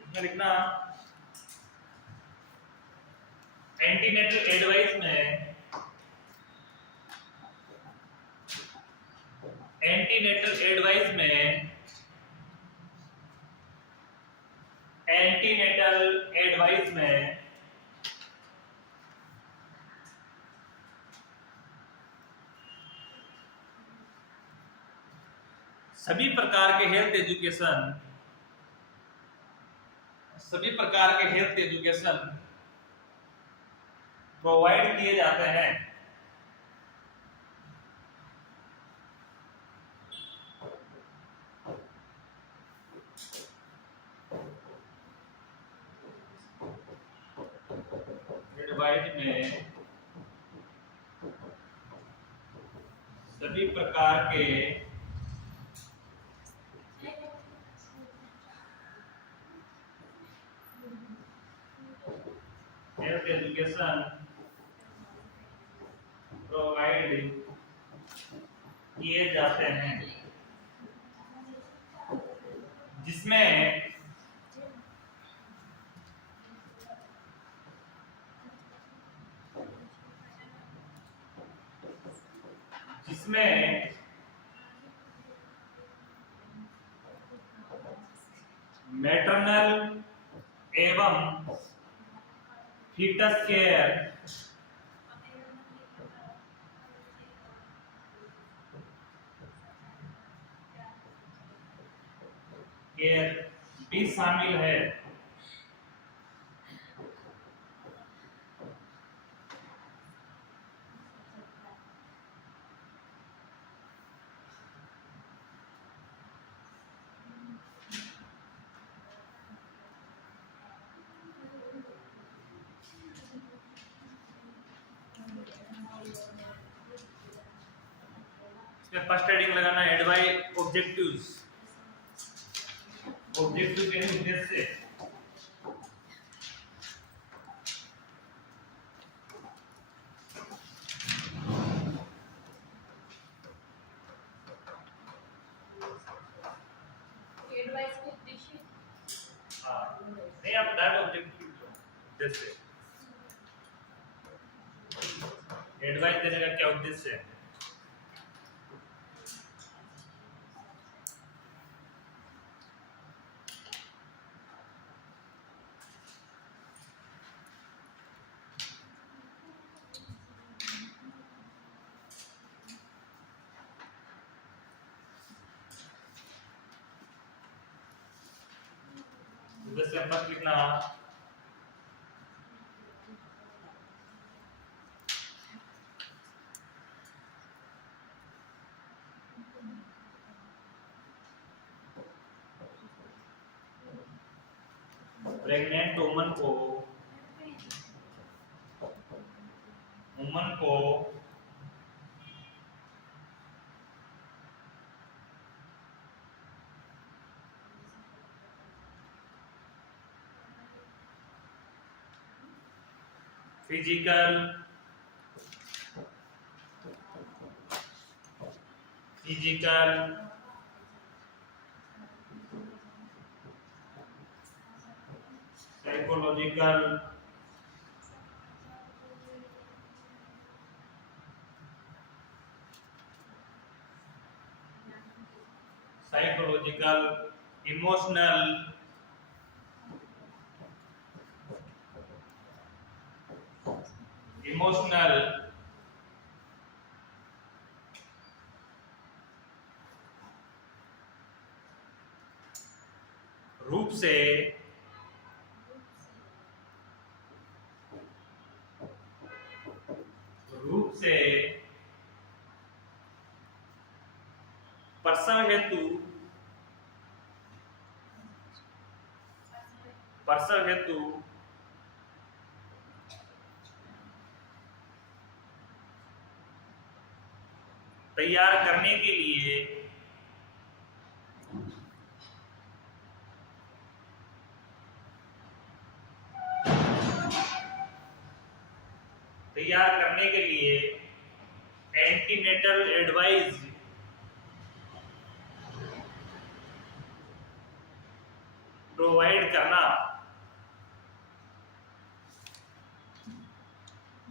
इसमें लिखना एंटीनेटल एडवाइस में एंटीनेटल एडवाइस में एंटीनेटल एडवाइस में सभी प्रकार के हेल्थ एजुकेशन प्रोवाइड किए जाते हैं। एडवाइस में सभी प्रकार के हेल्थ एजुकेशन प्रोवाइड किए जाते हैं, जिसमें मैटरनल एवं फीटस केयर भी शामिल है। इसमें फर्स्ट हेडिंग लगाना एडवाइस ऑब्जेक्टिव्स के उद्देश्य एडवाइस को उद्देश्य नहीं, आप डायरेक्ट ऑब्जेक्टिव उद्देश्य एडवाइस देने का क्या उद्देश्य है। उद्देश्य फर्स्ट लिखना प्रेग्नेंट वुमन को फिजिकल साइकोलॉजिकल इमोशनल रूप से रूप से प्रसव हेतु तैयार करने के लिए एंटीनेटल एडवाइस प्रोवाइड करना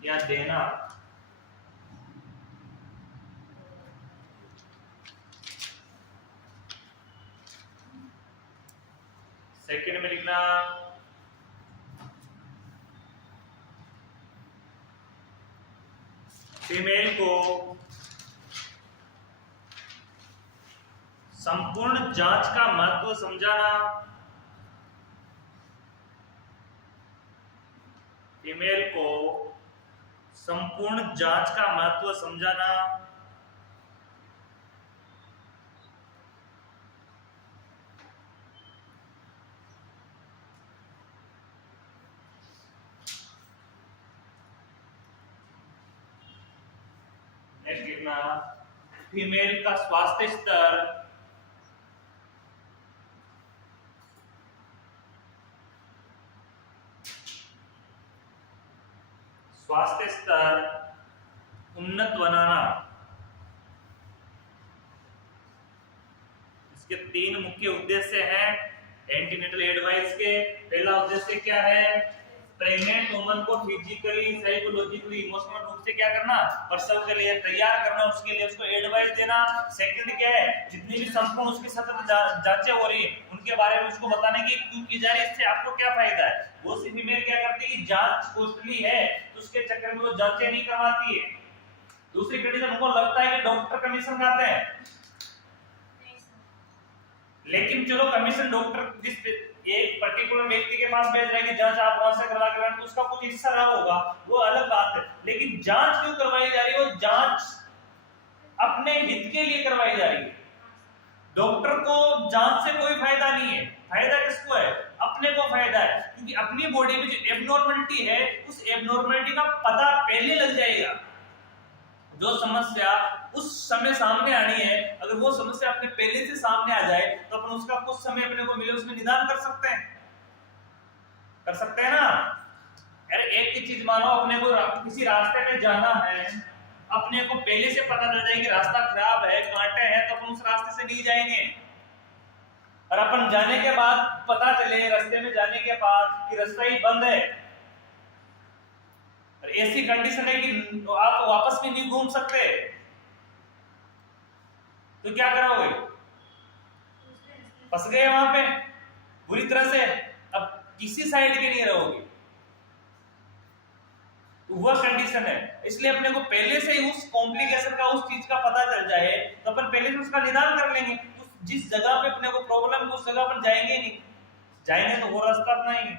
या देना सेकंड में लिखना फीमेल को संपूर्ण जांच का महत्व समझाना, फीमेल को संपूर्ण जांच का महत्व समझाना, नेक्स्ट लिखना फीमेल का स्वास्थ्य स्तर उन्नत बनाना। इसके 3 मुख्य उद्देश्य हैं एंटीनेटल एडवाइस के। पहला उद्देश्य क्या है? प्रेग्नेंट वुमन को फिजिकली, साइकोलॉजिकली, इमोशनल रूप से क्या करना? प्रसव के लिए तैयार करना, उसके लिए उसको एडवाइस देना। सेकंड क्या है? जितनी भी संपूर्ण उसकी सतत जांचें हो रही है उनके बारे में उसको बताने की क्यों की जा रही है, इससे आपको क्या फायदा है। वो सी फीमेल क्या करती है, जांच कॉस्टली है तो उसके चक्कर में वो जांचें नहीं करवाती है। दूसरी कंडीशन, उनको लगता है कि डॉक्टर कमीशन खाते हैं, लेकिन चलो कमीशन डॉक्टर जिस एक पर्टिकुलर व्यक्ति के पास भेज रहा है कि जांच आप वहां से करवा के लाना, तो उसका कुछ हिस्सा रहा होगा, वो अलग बात है। लेकिन जांच क्यों करवाई जा रही है? वो जांच अपने हित के लिए करवाई जा रही है। डॉक्टर को जांच से कोई फायदा नहीं है। फायदा किसको है? अपने को फायदा है, क्योंकि अपनी बॉडी में जो एबनॉर्मलिटी है उस एबनॉर्मलिटी का पता पहले लग जाएगा। जो समस्या उस समय सामने आनी है, अगर वो समस्या अपने पहले से सामने आ जाए तो अपन उसका कुछ समय अपने को मिले उसमें निदान कर सकते हैं ना। अरे एक ही चीज मानो, अपने को किसी रास्ते में जाना है, अपने को पहले से पता चल जाए कि रास्ता खराब है, कांटे हैं, तो अपन उस रास्ते से नहीं जाएंगे। और अपन जाने के बाद पता चले रास्ते में जाने के बाद कि रास्ता ही बंद है, ऐसी कंडीशन है कि आप वापस भी नहीं घूम सकते, तो क्या करोगे? फंस गए वहां पे बुरी तरह से, अब किसी साइड के नहीं रहोगे। तो वह कंडीशन है। इसलिए अपने को पहले से ही उस कॉम्प्लिकेशन का, उस चीज का पता चल जाए तो अपन पहले से उसका निदान कर लेंगे। जिस जगह पे अपने को प्रॉब्लम है उस जगह अपन जाएंगे नहीं, जाएंगे तो वो रास्ता अपनाएंगे।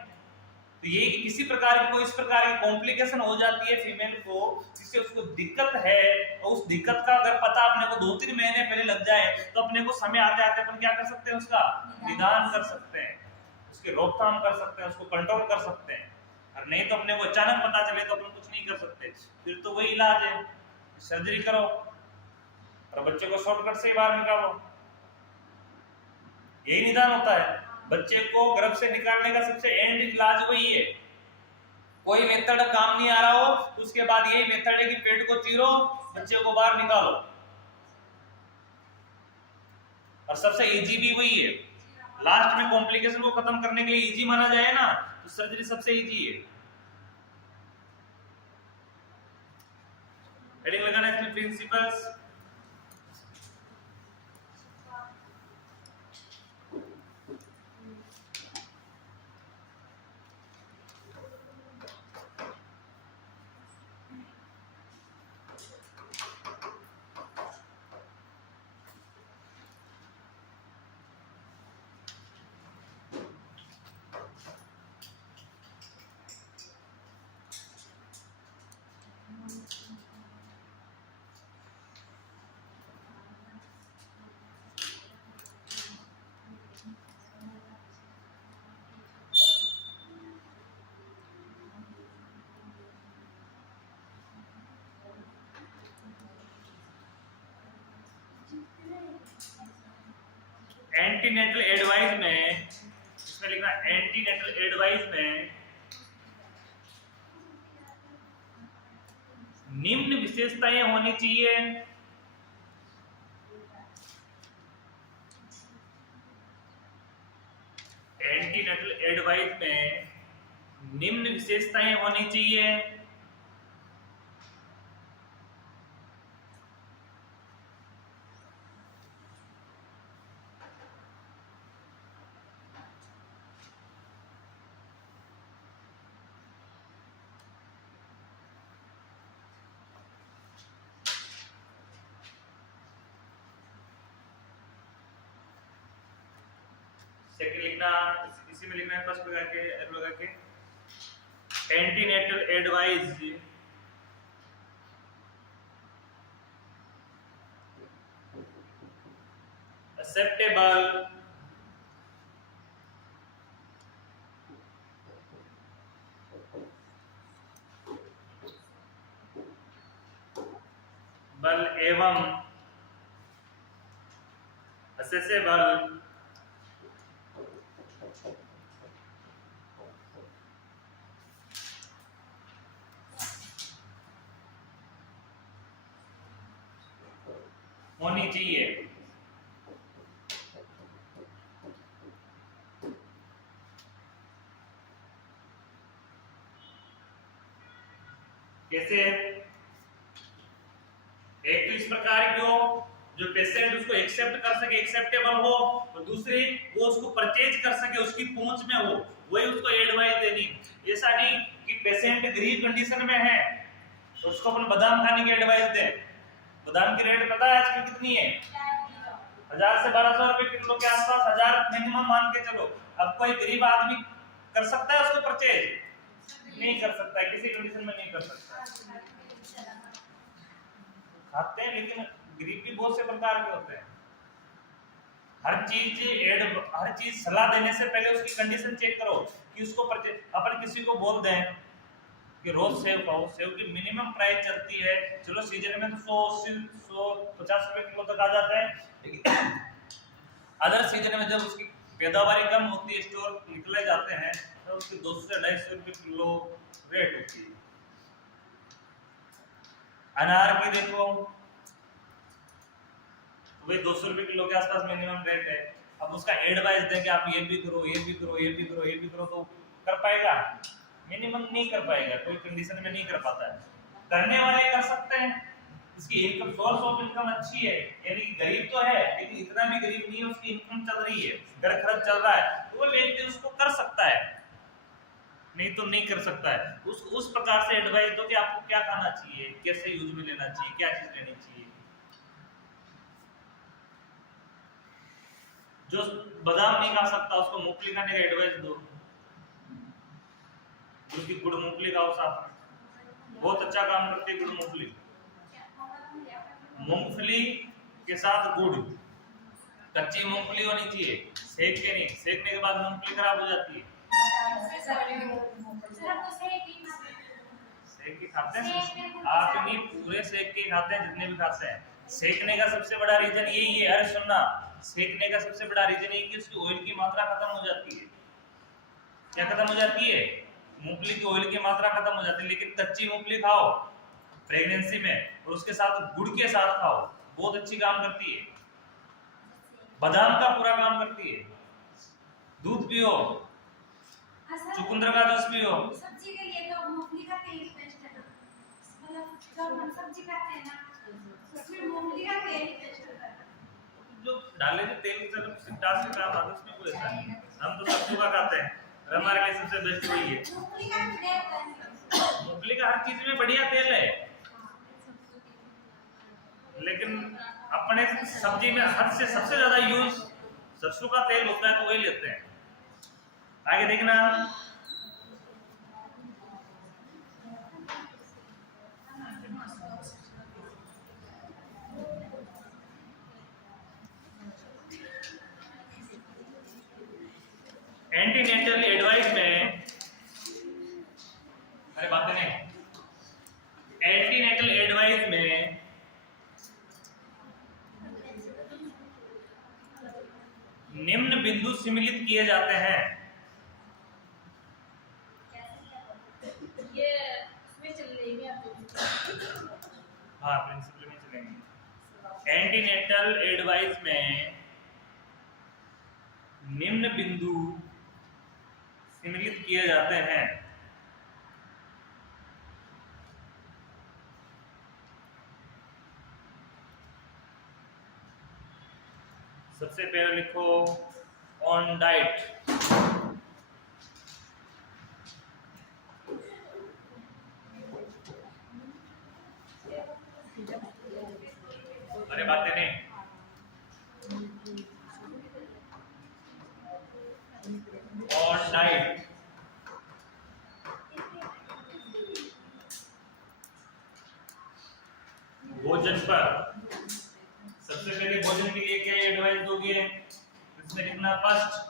तो ये कि किसी प्रकार की कोई इस प्रकार की कॉम्प्लिकेशन हो जाती है फीमेल को, जिससे उसको दिक्कत है, और उस दिक्कत का अगर पता अपने को 2-3 महीने पहले लग जाए तो अपने को समय आते आते अपन क्या कर सकते हैं? उसका निदान कर सकते हैं, उसकी रोकथाम कर सकते हैं, उसको कंट्रोल कर सकते हैं। और नहीं तो अपने को अचानक पता चले तो अपन कुछ नहीं कर सकते। फिर तो वही इलाज है, सर्जरी करो और बच्चे को शॉर्टकट से बाहर निकालो, यही निदान होता है। बच्चे को गर्भ से निकालने का सबसे एंड इलाज वही है। कोई मेथड काम नहीं आ रहा हो तो उसके बाद यही मेथड है कि पेट को चीरो, बच्चे को बाहर निकालो, और सबसे इजी भी वही है। लास्ट में कॉम्प्लिकेशन को खत्म करने के लिए इजी माना जाए ना, तो सर्जरी सबसे इजी है। हेडिंग लगाना है प्रिंसिपल्स। एंटीनेटल एडवाइस में, इसमें लिखना एंटीनेटल एडवाइस में निम्न विशेषताएं होनी चाहिए। एंटीनेटल एडवाइस में निम्न विशेषताएं होनी चाहिए। सेकंड लिखना, इसी में लिखना है फर्स्ट लगा के एंटीनेटल एडवाइस एक्सेप्टेबल बल एवं असेसेबल होनी चाहिए। कैसे? एक तो इस प्रकार की हो जो पेशेंट उसको एक्सेप्ट कर सके, एक्सेप्टेबल हो, और दूसरी वो उसको परचेज कर सके, उसकी पहुंच में हो, वही उसको एडवाइस देनी। ऐसा नहीं कि पेशेंट गरीब कंडीशन में है तो उसको अपन बादाम खाने की एडवाइस दे। बादाम की रेट पता है आजकल कितनी है? 1000 से 1200 रुपए किलो के आसपास, 1000 मिनिमम मान के चलो। अब कोई गरीब आदमी कर सकता है उसको परचेज? नहीं कर सकता है, किसी कंडीशन में नहीं कर सकता। खाते हैं लेकिन गरीब भी बहुत से प्रकार के होते हैं। हर चीज सलाह देने से पहले उसकी कंडीशन चेक करो कि उसको परचेज। अपन किसी को बोल दें कि रोज सेव खाओ, सेव की मिनिमम प्राइस चलती है, चलो सीजन में तो 150 रुपए किलो तक आ जाता है, लेकिन अदर सीजन में जब उसकी पैदावारी कम होती है, स्टोर निकले जाते हैं, तो उसकी 200 से 250 रुपए किलो रेट होती है। अनार की देखो वही 200 रुपए किलो के आसपास मिनिमम रेट है। अब उसका एडवाइस दें कि आप ये भी करो, ये भी करो, ये भी करो, ये भी करो, तो कर पाएगा? मिनिमम नहीं कर पाएगा, कोई कंडीशन में नहीं कर पाता है। करने वाले कर सकते हैं, इसकी इनकम, सोर्स ऑफ इनकम अच्छी है, यानी कि गरीब तो है लेकिन इतना भी गरीब नहीं है, उसकी इनकम चल रही है, घर खर्च चल रहा है, तो वो व्यक्ति उसको कर सकता है, नहीं तो नहीं कर सकता है। उस प्रकार से एडवाइस दो कि आपको क्या खाना चाहिए, कैसे यूज में लेना चाहिए, क्या चीज लेनी चाहिए। जो बादाम नहीं खा सकता उसको मूंगफली खाने का एडवाइस दो, उसकी गुड़ मूंगफली खाओ, साथ बहुत अच्छा काम करती है गुड़ मूंगफली। मूंगफली के साथ गुड़, कच्ची मूंगफली होनी चाहिए, सेक के नहीं, सेकने के बाद मूंगफली खराब हो जाती है। सेक के खाते हैं आप? नहीं, पूरे सेक के खाते हैं जितने भी खाते हैं। सेकने का सबसे बड़ा रीजन यही है, अरे सुनना, सेकने का सबसे बड़ा रीजन यही कि उसकी ऑयल की मात्रा खत्म हो जाती है। क्या खत्म हो जाती है? मूंगफली की ऑयल की मात्रा खत्म हो जाती है। लेकिन कच्ची मूंगफली खाओ प्रेगनेंसी में, और उसके साथ गुड़ के साथ खाओ, बहुत अच्छी काम करती है, बादाम का पूरा काम करती है। दूध पियो, चुकंदर का जूस पियो। सब्जी के लिए तो मूंगफली का तेल बेस्ट है ना, मतलब जब हम सब्जी खाते हैं ना उसमें मूंगफली का तेल बेस्ट होता है। जो डाले थे तेल से डाल से काम आता है, उसमें कोई ऐसा नहीं। हम तो सब्जी का खाते हैं, हमारे लिए सबसे बेस्ट वही है। मूंगफली का तेल, मूंगफली का हर चीज में बढ़िया तेल है, लेकिन अपने सब्जी में हद से सबसे ज्यादा यूज सरसों का तेल होता है, तो वही लेते हैं। आगे देखना, एंटीनेटल एडवाइस में, अरे बातें नहीं, एंटीनेटल एडवाइस में किए जाते हैं। ये इसमें चल रही है आपको। हाँ, प्रिंसिपल में चलेंगे। एंटीनेटल एडवाइस में निम्न बिंदु सम्मिलित किए जाते हैं। सबसे पहले लिखो ऑन डाइट। अरे बातें नहीं, ऑन डाइट। भोजन पर। सबसे पहले भोजन के लिए क्या एडवाइस दोगे? इसमें लिखना फर्स्ट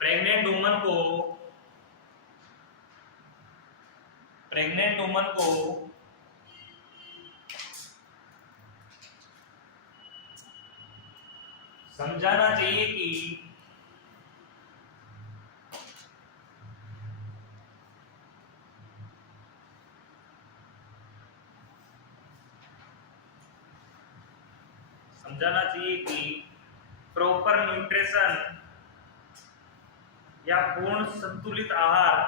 प्रेग्नेंट वुमन को समझाना चाहिए कि प्रॉपर न्यूट्रिशन या पूर्ण संतुलित आहार,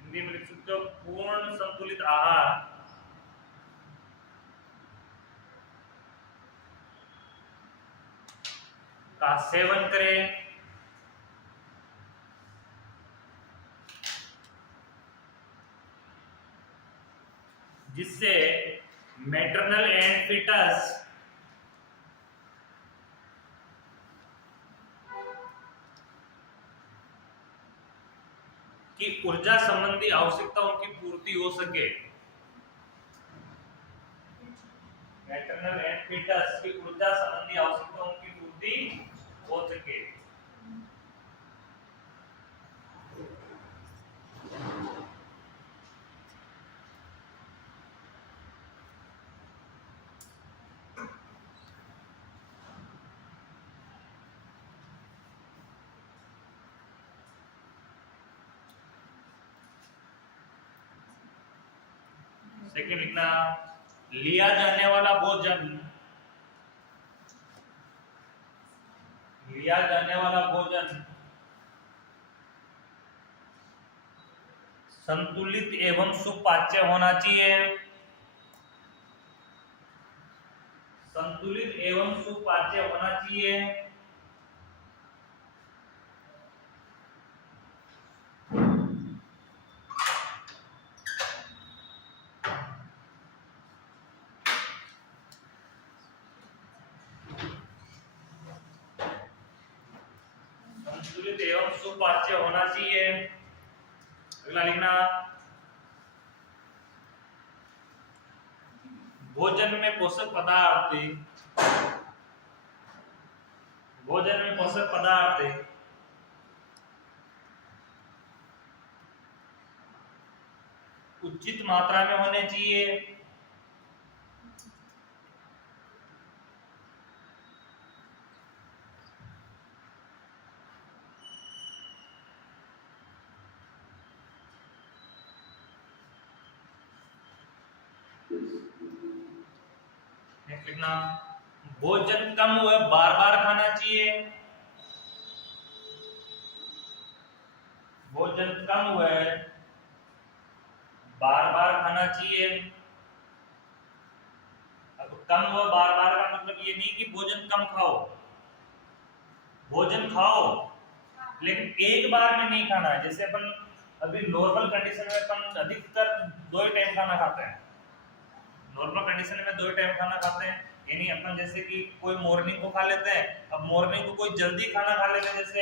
हिंदी में लिख सकते हो पूर्ण संतुलित आहार का सेवन करें, जिससे मैटरनल एंड फीटस की ऊर्जा संबंधी आवश्यकताओं की पूर्ति हो सके। मैटरनल एंड फीटस की ऊर्जा संबंधी आवश्यकताओं की पूर्ति हो सके। सेकंड लिखना लिया जाने वाला भोजन, लिया जाने वाला भोजन संतुलित एवं सुपाच्य होना चाहिए, संतुलित एवं सुपाच्य होना चाहिए। संतुलित एवं सुपाच्य होना चाहिए। अगला लिखना भोजन में पोषक पदार्थ, भोजन में पोषक पदार्थ उचित मात्रा में होने चाहिए। नेक्स्ट लिखना भोजन कम हुआ बार बार खाना चाहिए, भोजन कम हुआ बार बार खाना चाहिए। अब कम हुआ बार बार का मतलब ये नहीं कि भोजन कम खाओ, भोजन खाओ लेकिन एक बार में नहीं खाना है। जैसे अपन अभी नॉर्मल कंडीशन में अपन अधिकतर 2 टाइम खाना खाते हैं, नॉर्मल कंडीशन में 2 टाइम खाना खाते हैं, यानी अपन जैसे कि कोई मॉर्निंग को खा लेते हैं, अब मॉर्निंग को कोई जल्दी खाना खा लेते हैं, जैसे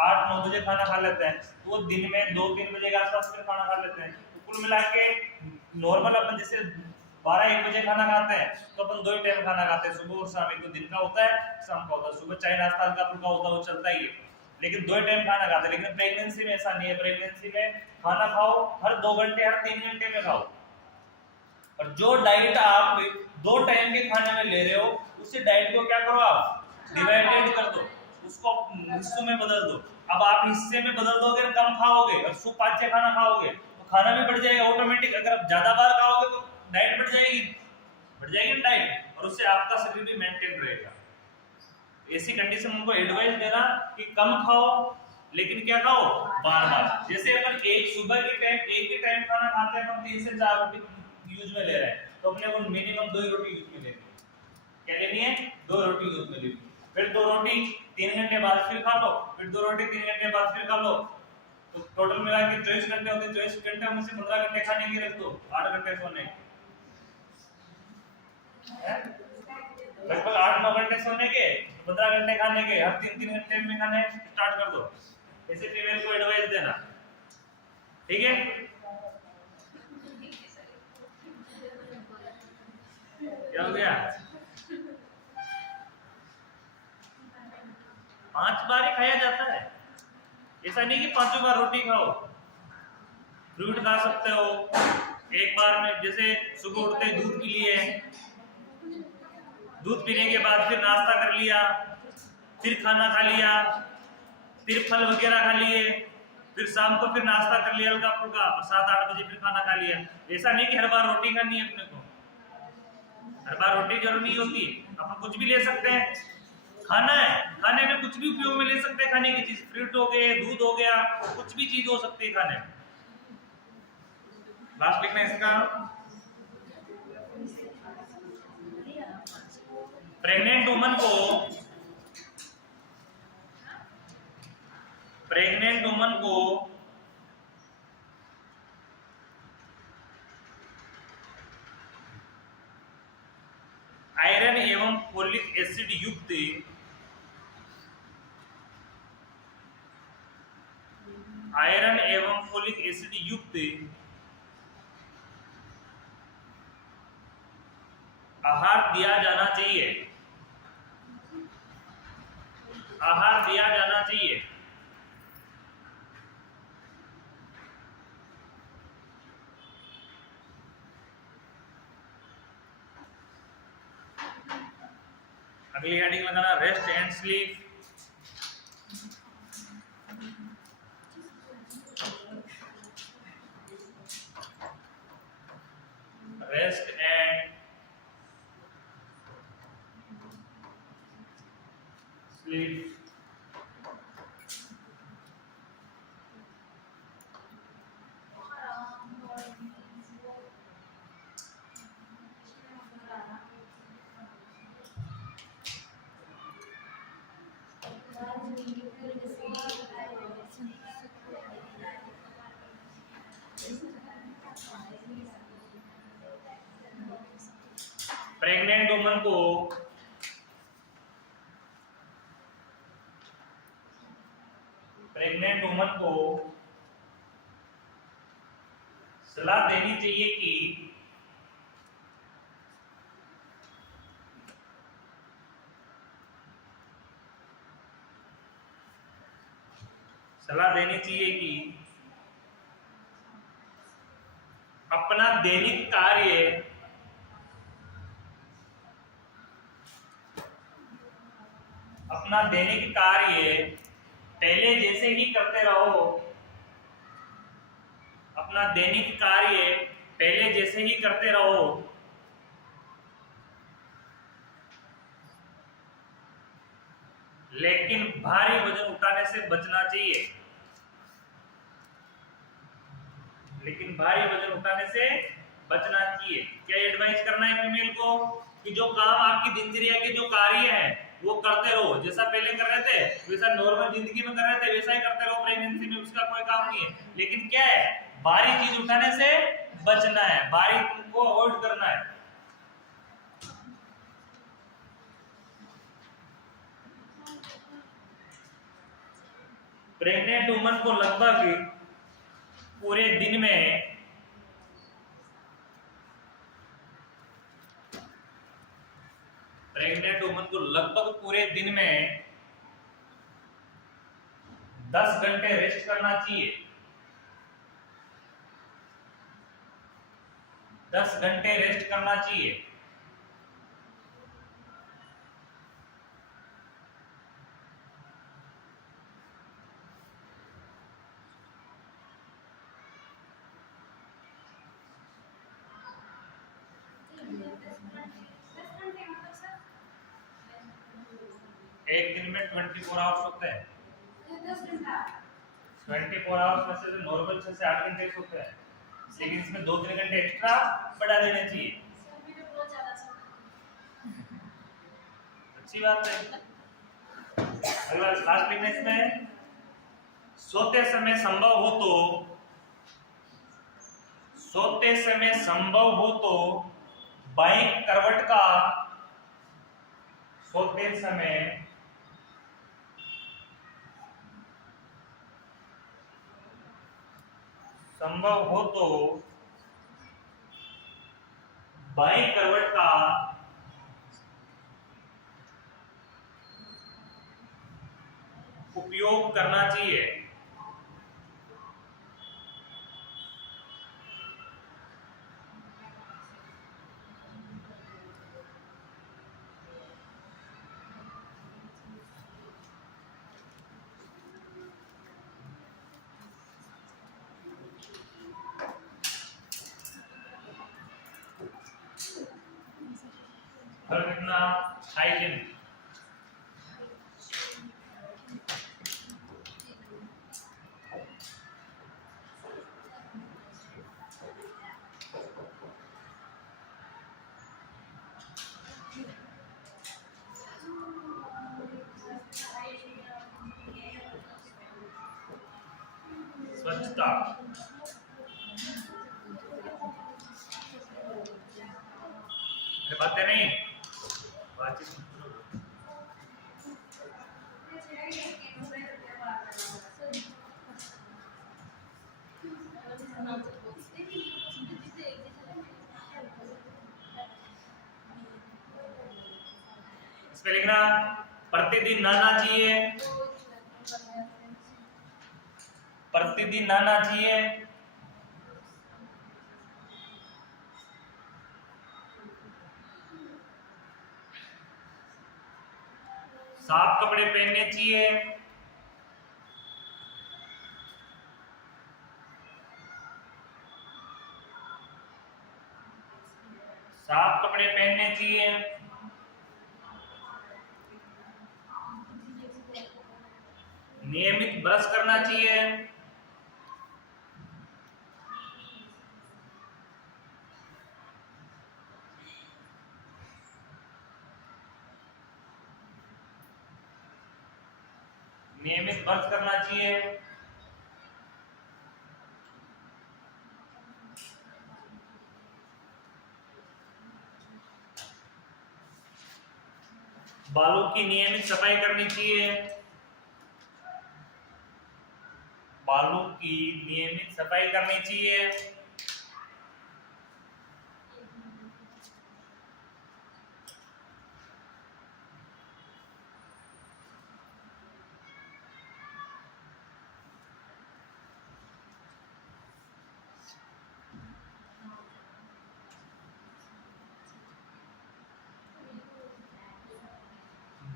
8-9 बजे खाना खा लेते हैं, तो वो दिन में 2-3 बजे के आसपास फिर खाना खा लेते हैं। तो कुल मिला के नॉर्मल अपन जैसे 12-1 बजे खाना खाते हैं, तो अपन 2 टाइम खाना खाते हैं, सुबह और शाम। एक तो दिन का होता है, शाम का होता है। सुबह चाय नाश्ता हल्का फुल्का होता है, वो चलता ही है, लेकिन 2 टाइम खाना खाते हैं। लेकिन प्रेगनेंसी में ऐसा नहीं है, प्रेगनेंसी में खाना खाओ हर 2 घंटे हर 3 घंटे में खाओ। और जो डाइट आप 2 टाइम के खाने में ले रहे हो उसी डाइट को क्या करो आप डिवाइडेड कर दो, उसको हिस्सों में बदल दो। अब आप हिस्से में बदल दोगे कम खाओगे और सुपाच्य खाना खाओगे तो खाना भी बढ़ जाएगा ऑटोमेटिक। अगर आप ज्यादा बार खाओगे तो डाइट बढ़ जाएगी डाइट, और उससे आपका शरीर भी मेंटेन रहेगा। ऐसी कंडीशन में उनको एडवाइस देना कि कम खाओ लेकिन क्या खाओ बार बार। जैसे अपन एक सुबह के टाइम एक ही टाइम खाना खाते हैं, हम 3 से 4 रोटी यूज में ले रहे हैं तो अपने को मिनिमम 2 ही रोटी यूज में लेनी है। क्या लेनी है? 2 रोटी यूज में लेनी है। फिर 2 रोटी 3 घंटे बाद फिर खा लो, फिर 2 रोटी 3 घंटे बाद फिर खा लो। तो टोटल मिला के 24 घंटे होते हैं। 24 घंटे में से 15 घंटे खाने की रख दो, 8 घंटे सोने। लगभग 8-9 घंटे सोने के, 15 घंटे खाने के, हर 3-3 घंटे में खाने स्टार्ट कर दो। ऐसे फीमेल को एडवाइस देना, ठीक है? क्या हो गया? 5 बार ही खाया जाता है, ऐसा नहीं कि 5 बार रोटी खाओ। फ्रूट खा सकते हो एक बार में, जैसे सुबह उठते दूध पी लिए, दूध पीने के बाद फिर नाश्ता कर लिया, फिर खाना खा लिया, फिर फल वगैरह खा लिए, फिर शाम को फिर नाश्ता कर लिया हल्का फुल्का, और 7-8 बजे फिर खाना खा लिया। ऐसा नहीं कि हर बार रोटी खानी है अपने को, हर बार रोटी जरूर नहीं होती। अपन कुछ भी ले सकते हैं, खाना है, खाने में कुछ भी उपयोग में ले सकते हैं। खाने की चीज फ्रूट हो गए, दूध हो गया, कुछ भी चीज हो सकती है खाने में। लास्ट लिखना है इसका। प्रेग्नेंट वुमन को आयरन एवं फोलिक एसिड युक्त आहार दिया जाना चाहिए। अगली हेडिंग लगाना rest and sleep. Rest and sleep. Pregnant woman को सलाह देनी चाहिए कि अपना दैनिक कार्य पहले जैसे ही करते रहो। अपना दैनिक कार्य पहले जैसे ही करते रहो, लेकिन भारी वजन उठाने से बचना चाहिए। क्या एडवाइस करना है फीमेल को कि जो काम आपकी दिनचर्या के जो कार्य है वो करते रहो, जैसा पहले कर रहे थे वैसा नॉर्मल जिंदगी में कर रहे थे वैसा ही करते रहो प्रेगनेंसी में, उसका कोई काम नहीं है। लेकिन क्या है, भारी चीज उठाने से बचना है, भारी को अवॉइड करना है। प्रेग्नेंट वुमन को लगभग पूरे दिन में 10 घंटे रेस्ट करना चाहिए। 10 घंटे रेस्ट करना चाहिए। एक दिन में 24 आवर्स होते हैं। 24 आवर्स में से नॉर्मल 6 से 8 घंटे सोते हैं, लेकिन इसमें 2-3 घंटे एक्स्ट्रा बढ़ा देने चाहिए। अच्छी बात है। अगला लास्ट लिखना इसमें, सोते समय संभव हो तो बाएं करवट का सोते समय संभव हो तो बाएं करवट का उपयोग करना चाहिए। फिर लिखना हाइजीन। स्वच्छता। बातें नहीं, बातचीत। इसमें लिखना प्रतिदिन नहाना चाहिए, प्रतिदिन नहाना चाहिए। साफ कपड़े पहनने चाहिए। साफ कपड़े पहनने चाहिए। नियमित ब्रश करना चाहिए। नियमित ब्रश करना चाहिए। बालों की नियमित सफाई करनी चाहिए। बालों की नियमित सफाई करनी चाहिए।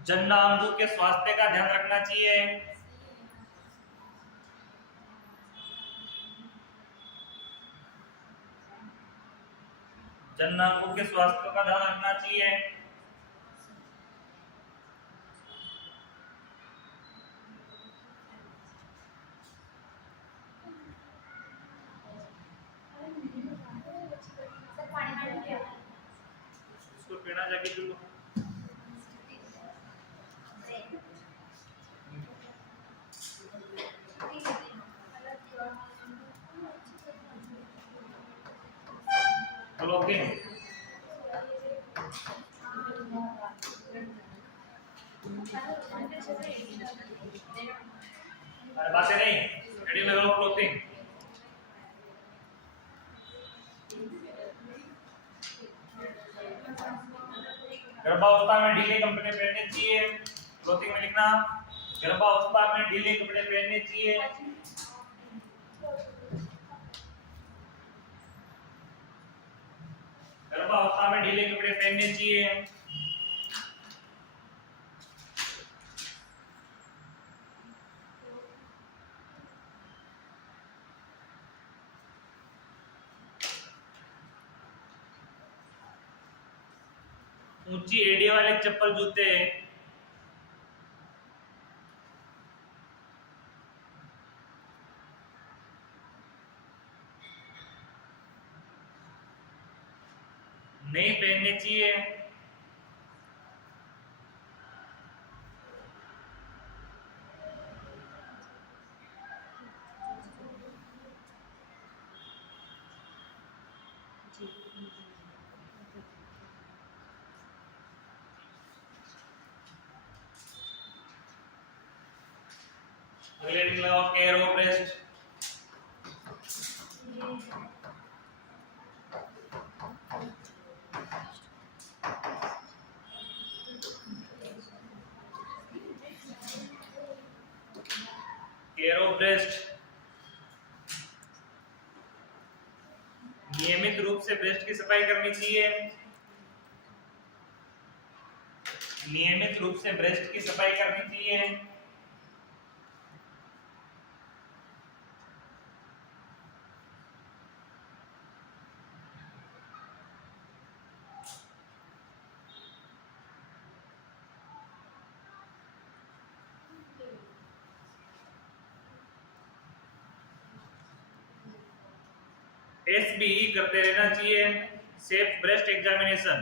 जननांगों के स्वास्थ्य का ध्यान रखना चाहिए। जननांगों के स्वास्थ्य का ध्यान रखना चाहिए। उसको पीना जाके जो क्लोथिंग। बातें नहीं, रेडी लगाओ क्लोथिंग। गर्भावस्था में ढीले कपड़े पहनने चाहिए। क्लोथिंग में लिखना गर्भावस्था में ढीले कपड़े पहनने चाहिए। गर्भावस्था में ढीले कपड़े पहनने चाहिए। ऊंची एड़ी वाले चप्पल जूते नहीं पहनने चाहिए। अगले निकला कैरो ब्रेस्ट। कैरो ब्रेस्ट नियमित रूप से ब्रेस्ट की सफाई करनी चाहिए। नियमित रूप से ब्रेस्ट की सफाई करनी चाहिए। SBE करते रहना चाहिए। सेफ ब्रेस्ट एग्जामिनेशन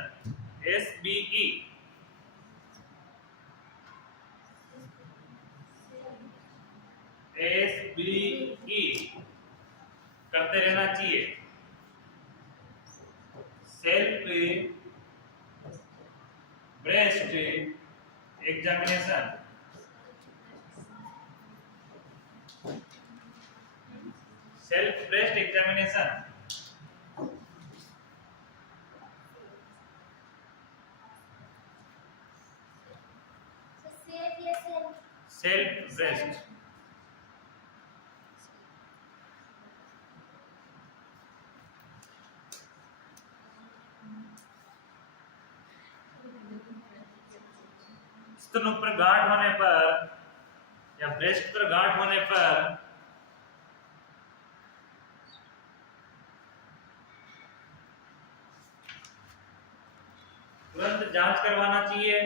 SBE करते रहना चाहिए। Self breast examination self breast examination self breast स्तनों पर गांठ होने पर या ब्रेस्ट पर गांठ होने पर तुरंत जांच करवाना चाहिए।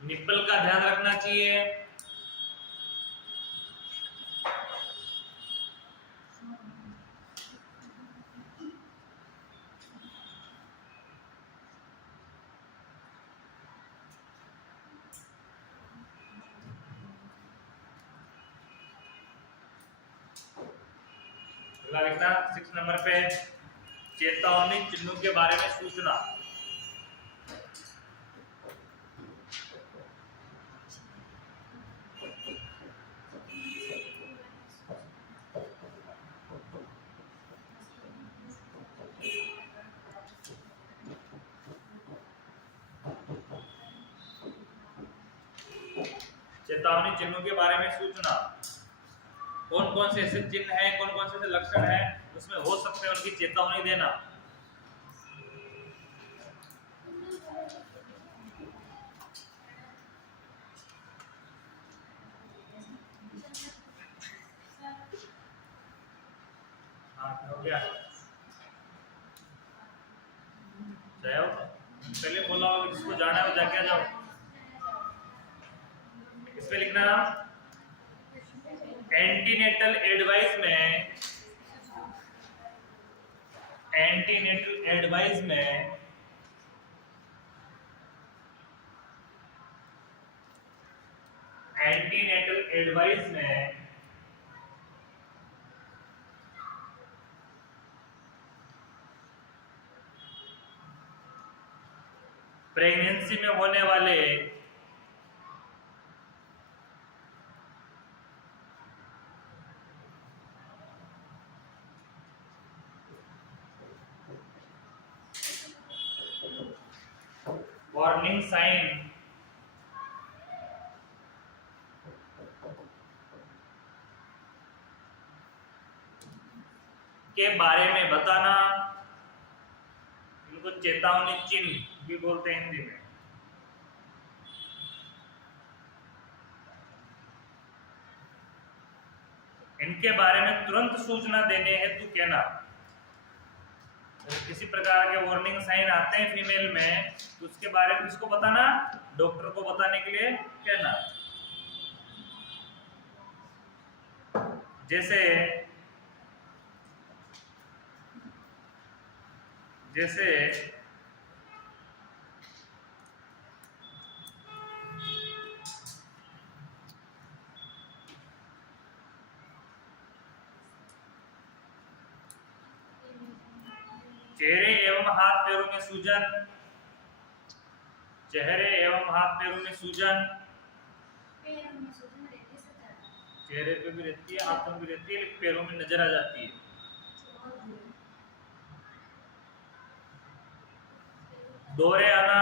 निप्पल का ध्यान रखना चाहिए। अगला लिखना 6 नंबर पे चेतावनी चिन्हों के बारे में सूचना। चेतावनी चिन्हों के बारे में सूचना कौन कौन से ऐसे चिन्ह हैं, कौन कौन से ऐसे लक्षण हैं उसमें हो सकते हैं उनकी चेतावनी देना। हाँ हो गया जाओ पहले बोला होगा जिसको जाना है वो जाके आ जाओ। इस पे लिखना एंटीनेटल एडवाइस में एंटीनेटल एडवाइस में एंटीनेटल एडवाइस में प्रेगनेंसी में होने वाले वार्निंग साइन के बारे में बताना, इनको चेतावनी चिन्ह भी बोलते हैं हिंदी में। इनके बारे में तुरंत सूचना देने हेतु कहना। किसी प्रकार के वार्निंग साइन आते हैं फीमेल में तो उसके बारे में किसको बताना, डॉक्टर को बताने के लिए कहना। जैसे जैसे चेहरे एवं हाथ पैरों में सूजन, चेहरे एवं हाथ पैरों में सूजन, पैरों में सूजन रहती है सब ज्यादा। चेहरे पे भी रहती है, हाथों में भी रहती है, लेकिन पैरों में नजर आ जाती है। दौरे आना,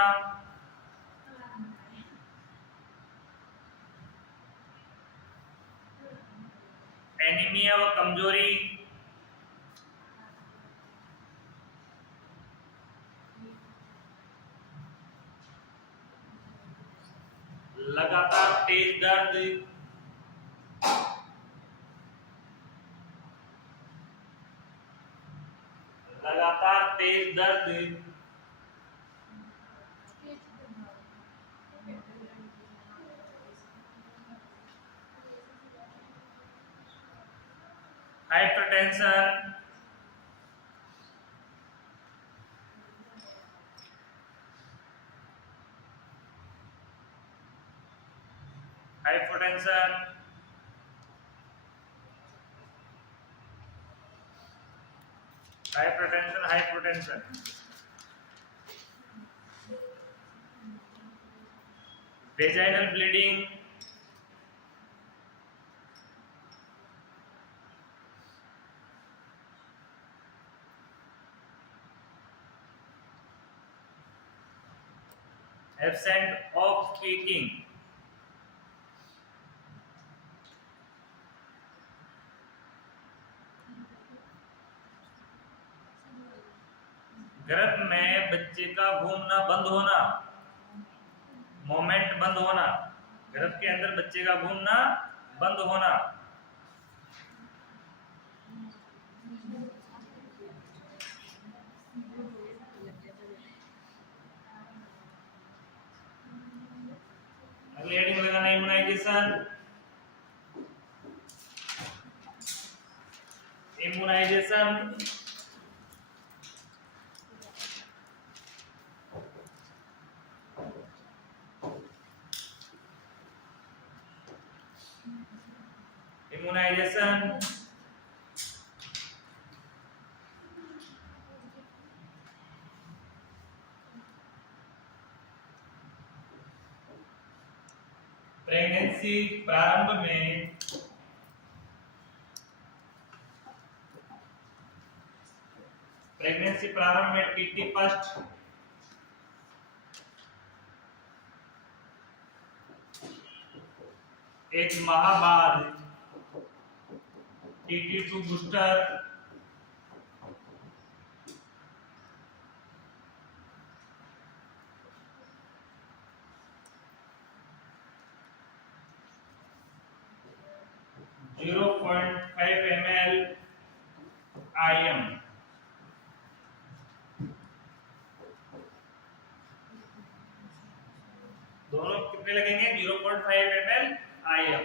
एनीमिया व कमजोरी, लगातार तेज दर्द, लगातार तेज दर्द, hypertension, hypotension, hypertension, hypotension, vaginal bleeding, absent of speaking, गर्भ में बच्चे का घूमना बंद होना, मोमेंट बंद होना, गर्भ के अंदर बच्चे का घूमना बंद होना, अगली हेडिंग लगाना इम्यूनाइजेशन, इम्यूनाइजेशन, इम्यूनाइजेशन, प्रेगनेंसी प्रारंभ में टीटी फर्स्ट एक माह बाद TT2 booster, zero 0.5 ml IM, दोनों कितने लगेंगे, 0.5 ml IM।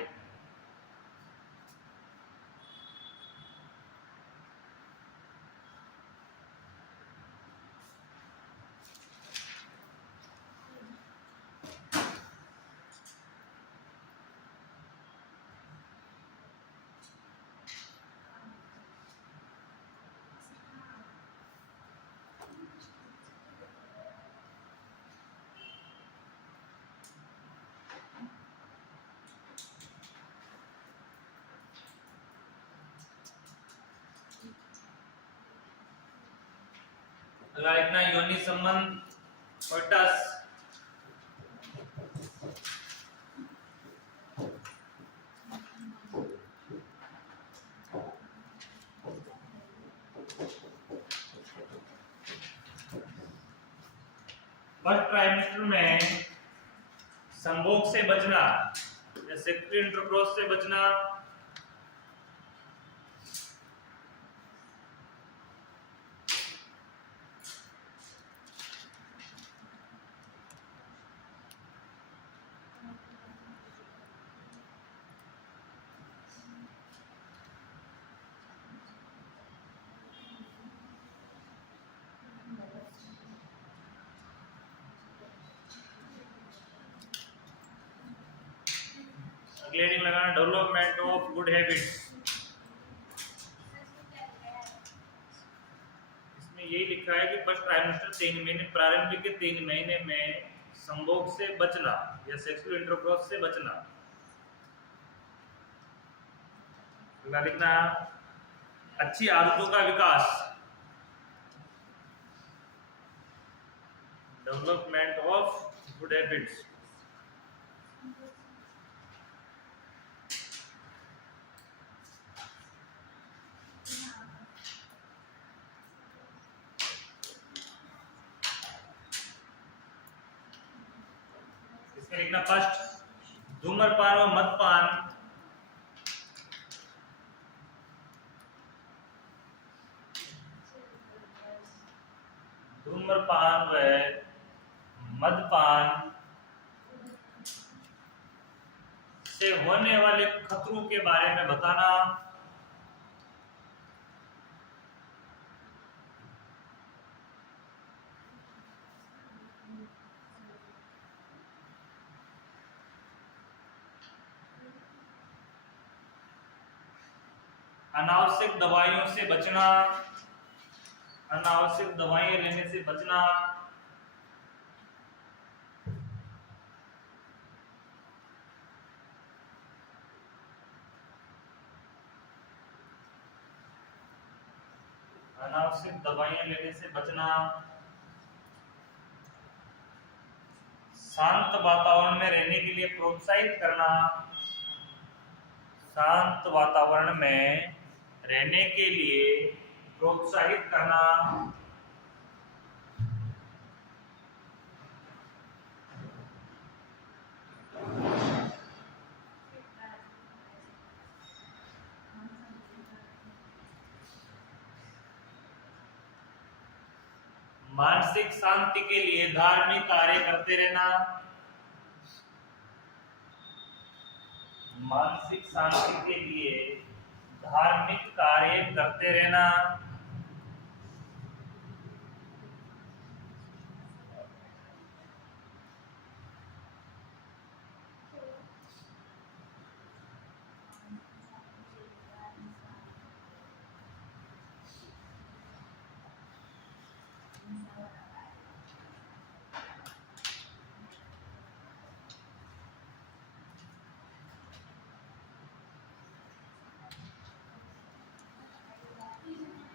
अगला लिखना योनि संबंध कोइटस। फर्स्ट ट्राइमेस्टर में संभोग से बचना या सेक्सुअल इंटरकोर्स से बचना, अगले हेडिंग लगाना डेवलपमेंट ऑफ गुड हैबिट्स। इसमें यही लिखा है कि फर्स्ट ट्राइमेस्टर 3 महीने, प्रारंभिक के 3 महीने में संभोग से बचना या सेक्सुअल इंटरकोर्स से बचना। अगला लिखना अच्छी आदतों का विकास, डेवलपमेंट ऑफ गुड हैबिट्स। इसमें लिखना फर्स्ट धूम्रपान और मदपान, धूम्रपान व मदपान से होने वाले खतरों के बारे में बताना। अनावश्यक दवाइयों से बचना, अनावश्यक दवाइयां लेने से बचना। अनावश्यक दवाइयां लेने से बचना। शांत वातावरण में रहने के लिए प्रोत्साहित करना, शांत वातावरण में रहने के लिए प्रोत्साहित करना। मानसिक शांति के लिए धार्मिक कार्य करते रहना, मानसिक शांति के लिए धार्मिक कार्य करते रहना।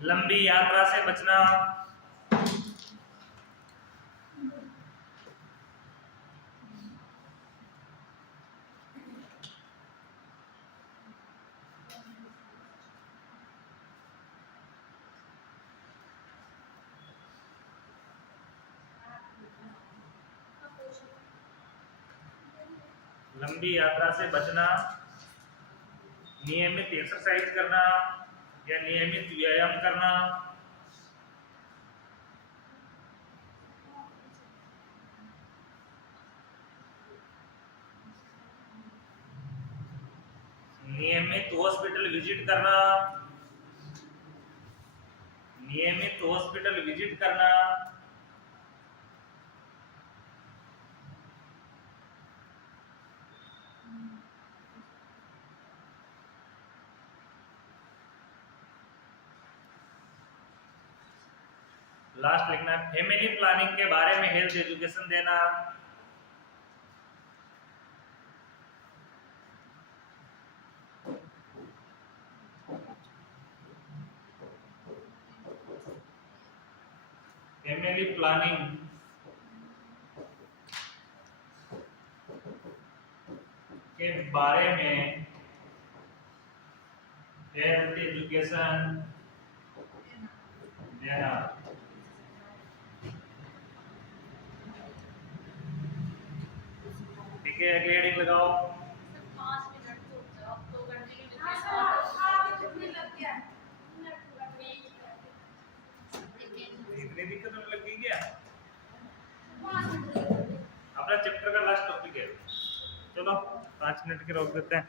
लंबी यात्रा से बचना, लंबी यात्रा से बचना, नियमित एक्सरसाइज करना या नियमित व्यायाम करना, नियमित हॉस्पिटल विजिट करना, नियमित हॉस्पिटल विजिट करना। लास्ट लिखना है फैमिली प्लानिंग के बारे में हेल्थ एजुकेशन देना। फैमिली फैमिली प्लानिंग के बारे में हेल्थ एजुकेशन देना। ठीक है, अगली हेडिंग लगाओ। 5 मिनट तो जाओ तो कंटिन्यू हाँ सर, कितने लग गया? इतनी दिक्कत होने लग गई क्या? 5 मिनट। अपना चैप्टर का लास्ट टॉपिक है। चलो 5 मिनट के रोक देते हैं।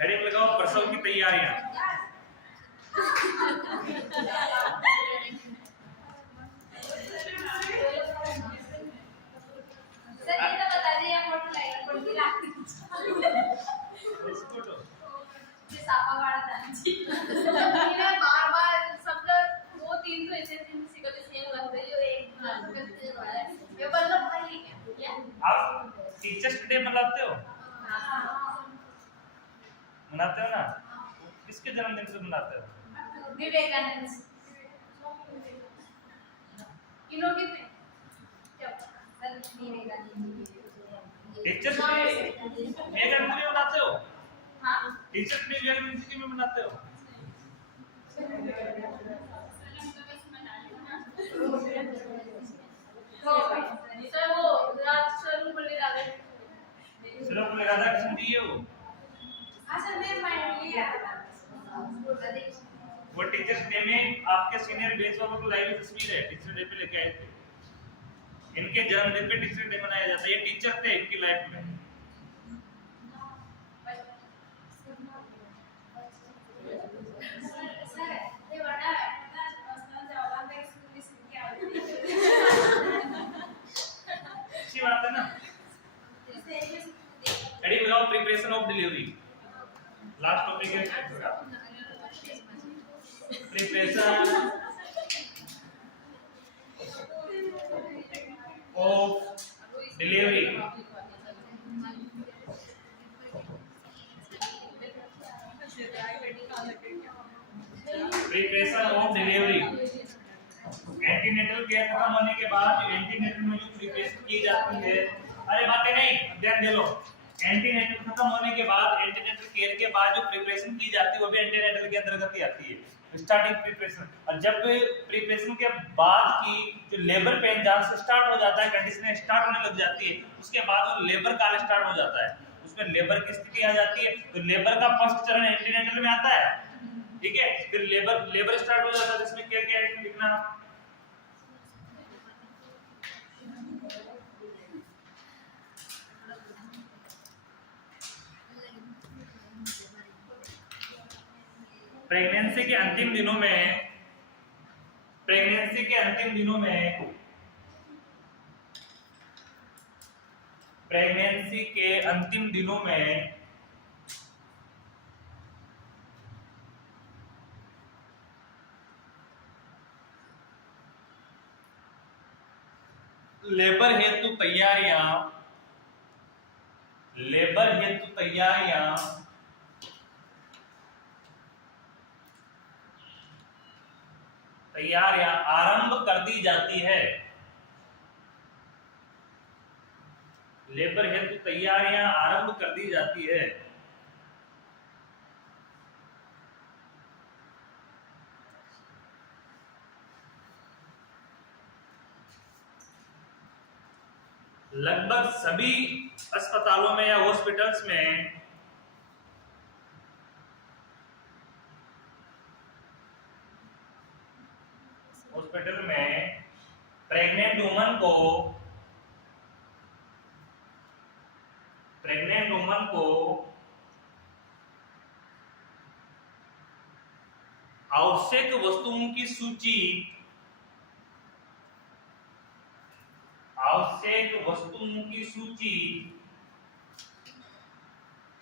हेडिंग लगाओ, प्रसव की तैयारियां। सर ये तो बता दिए मोटर लाइट पड़ गई लागती फोटो ये सापा वाला था जी इन्हें बार-बार सब लोग 2-3 तो ऐसे किसी को सेम लगते हैं जो एक करते हैं। ये बल्लभ भाई है क्या? आप टीचर्स डे मनाते हो? मनाते हो ना? किसके जन्मदिन पे मनाते हो? विवेकानंद इन्होंने sir Vivekananda teachers day Vivekananda में मनाते हो? हाँ टीचर्स डे विवेकानंद जी में मनाते हो? सर वो राज सर्वपल्ली राधाकृष्णन सर्वपल्ली राधाकृष्णन जी है वो। हाँ सर मेरे माइंड में ये आया था वो टीचर्स डे में आपके सीनियर बेंच वालों को लाइव तस्वीर है, टीचर डे पे लेके आए थे। इनके जन्मदिन पे टीचर डे मनाया जाता है। ये टीचर थे इनकी लाइफ में। सर ये बड़ा पर्सनल जवाब है स्कूल में क्या होती है अच्छी बात है ना। रेडी लगाओ, preparation of delivery. Last topic है चैप्टर का preparation of delivery. Preparation of delivery. Antenatal care खत्म होने के बाद एंटीनेटल में जो प्रिपरेशन की जाती है, अरे बातें नहीं, ध्यान दे लो। एंटीनेटल खत्म होने के बाद एंटीनेटल केयर के बाद जो प्रिपरेशन की जाती है वो भी एंटीनेटल के अंतर्गत ही आती है, स्टार्टिंग प्रिपरेशन। और जब प्रिपरेशन के बाद की जो लेबर पेन जहां से स्टार्ट हो जाता है, कंडीशन स्टार्ट होने लग जाती है, उसके बाद वो लेबर काल स्टार्ट हो जाता है। उसमें लेबर की स्थिति आ जाती है। तो लेबर का फर्स्ट चरण एंटीनेटल में आता है, ठीक है। फिर लेबर स्टार्ट हो जाता है, इसमें क्या क्या लिखना। प्रेगनेंसी के अंतिम दिनों में प्रेगनेंसी के अंतिम दिनों में लेबर हेतु तैयारियां आरंभ कर दी जाती है। लेबर हेतु तैयारियां आरंभ कर दी जाती है। लगभग सभी अस्पतालों में या हॉस्पिटल्स में प्रेग्नेंट वुमन को आवश्यक वस्तुओं की सूची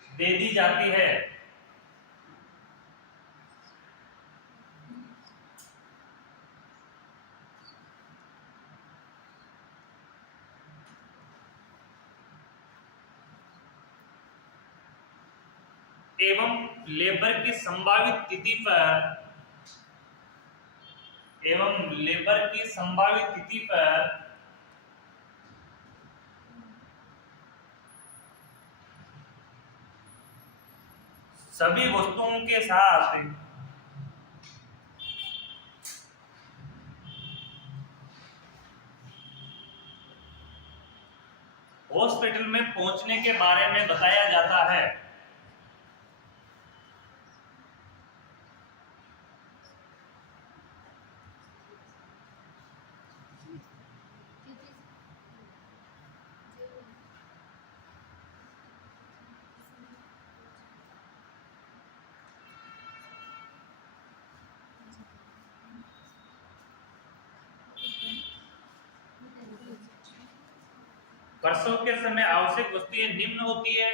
दे दी जाती है। एवं लेबर की संभावित तिथि पर सभी वस्तुओं के साथ हॉस्पिटल में पहुंचने के बारे में बताया जाता है। प्रसव के समय आवश्यक वस्तुएं निम्न होती है।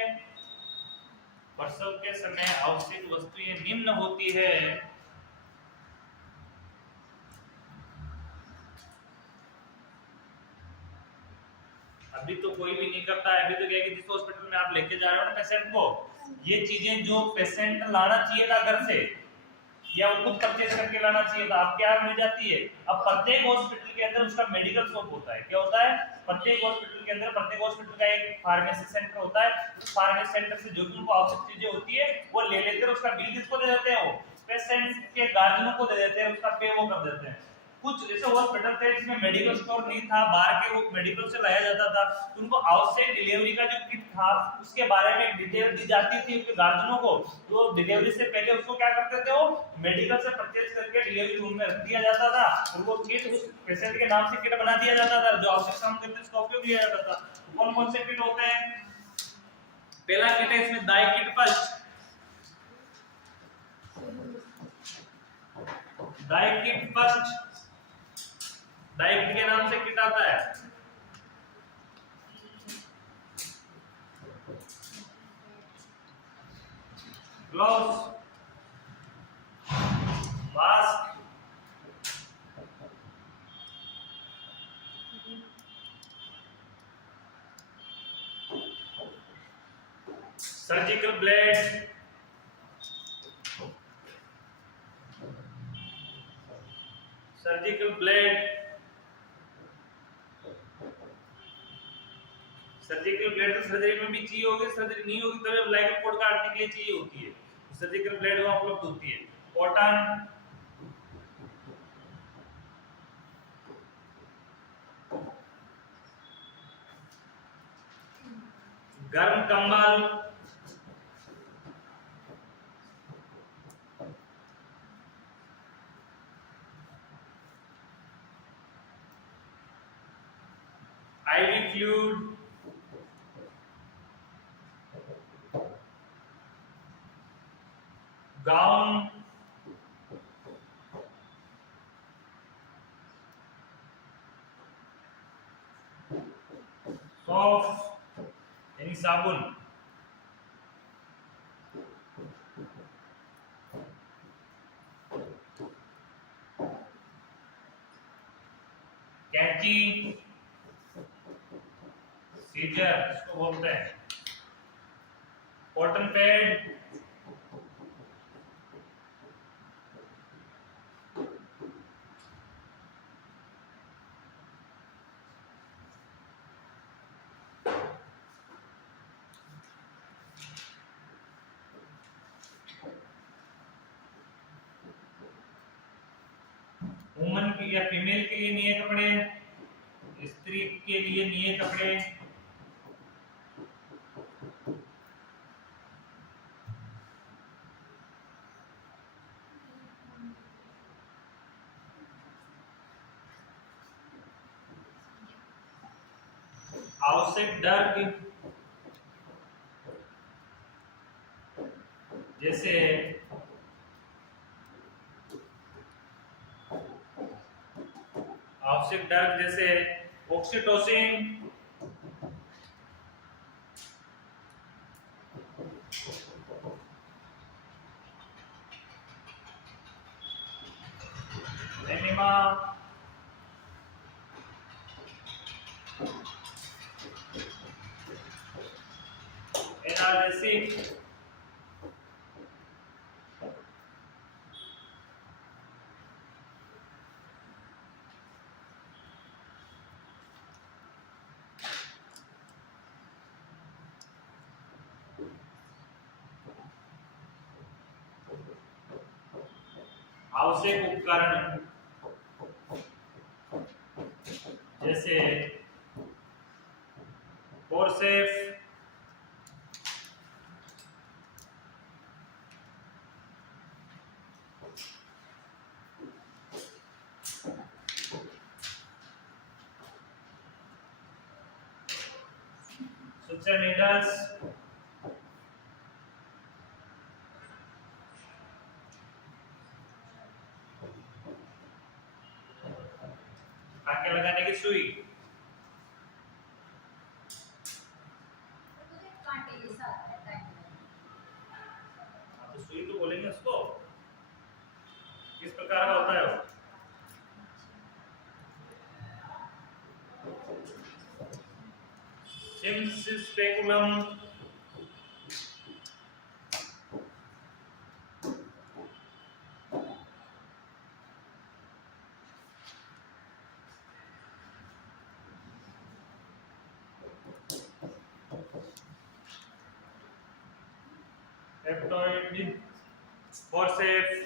प्रसव के समय आवश्यक वस्तुएं निम्न होती है। अभी तो कोई भी नहीं करता है। अभी तो क्या है कि जिस हॉस्पिटल में आप लेके जा रहे हो ना पेशेंट को, ये चीजें जो पेशेंट लाना चाहिए था घर से या वो खुद परचेज करके लाना चाहिए था, आपके यहाँ मिल जाती है। अब प्रत्येक हॉस्पिटल के अंदर उसका मेडिकल शॉप होता है। क्या होता है? प्रत्येक हॉस्पिटल के अंदर प्रत्येक हॉस्पिटल का एक फार्मेसी सेंटर होता है। उस फार्मेसी सेंटर से जो भी उनको आवश्यक चीजें होती है वो ले लेते हैं। उसका बिल किसको दे देते हैं? वो पेशेंट के गार्जियनों को दे देते हैं, उसका पे वो कर देते हैं। कुछ जैसे हॉस्पिटल थे जिसमें मेडिकल स्टोर नहीं था, बाहर के वो मेडिकल से लाया जाता था, तो उनको आवश्यक डिलीवरी का जो किट था उसके बारे में डिटेल दी जाती थी उनके गार्जियनों को। तो डिलीवरी से पहले उसको क्या करते थे? वो मेडिकल से परचेज करके डिलीवरी रूम में रख दिया जाता था। उनको किट उस पेशेंट के नाम से किट बना दिया जाता था, जो आवश्यक सामग्री थी उसका उपयोग किया जाता था। कौन कौन से किट होते हैं? पहला किट है इसमें दाई किट फर्स्ट। दाई किट फर्स्ट, दाई किट के नाम से किट आता है। Gloves, mask, surgical blade, surgical blade, surgical blade तो सर्जरी में भी चाहिए होगी, सर्जरी नहीं होगी तब लाइगल कोड काटने के लिए चाहिए होती है। सर्जिकल ब्लेड वहां उपलब्ध होती है। कॉटन, गर्म कंबल, आईवी फ्लूइड, गाउन, सॉफ्ट यानी साबुन, कैंची, सीजर इसको बोलते हैं, कॉटन पैड, वुमन के या फीमेल के लिए नए कपड़े, स्त्री के लिए नए कपड़े, आवश्यक ड्रग जैसे आवश्यक ड्रग जैसे ऑक्सीटोसिन, एनिमा, एनाल्जेसिक, आवश्यक उपकरण जैसे फोर्सेप्स, suture needles, टाँके लगाने की सुई, तो एक कांटे जैसा आता है टाइम। हाँ, तो सुई तो बोलेंगे उसको। किस प्रकार का होता है वो? सिम्स स्पेकुलम, एप्टॉइड, फोर्सेप्स,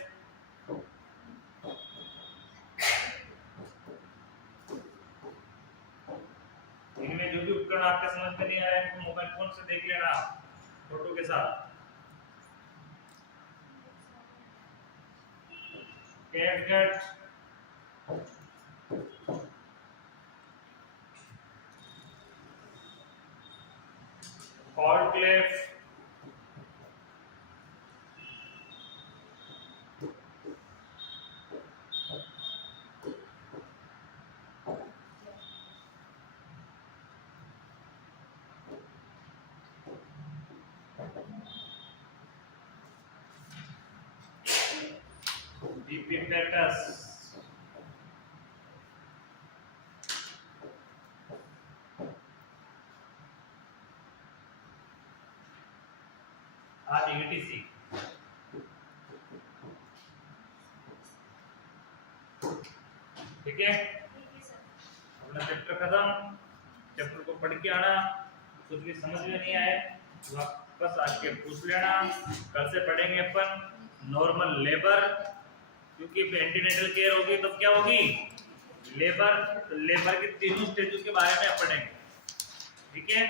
इनमें जो भी उपकरण आपके समझ में नहीं आ रहे हैं इनको मोबाइल फोन से देख लेना फोटो के साथ। कैटगट, हॉल क्लेफ, Pipetus, आदि etc। ठीक है, अपना चैप्टर खत्म। चैप्टर को पढ़ के आना, कुछ भी समझ में नहीं आए वापस आके पूछ लेना। कल से पढ़ेंगे अपन नॉर्मल लेबर, क्योंकि एंटीनेटल केयर होगी तो क्या होगी लेबर। तो लेबर के तीनों स्टेजेस के बारे में पढ़ेंगे। ठीक है।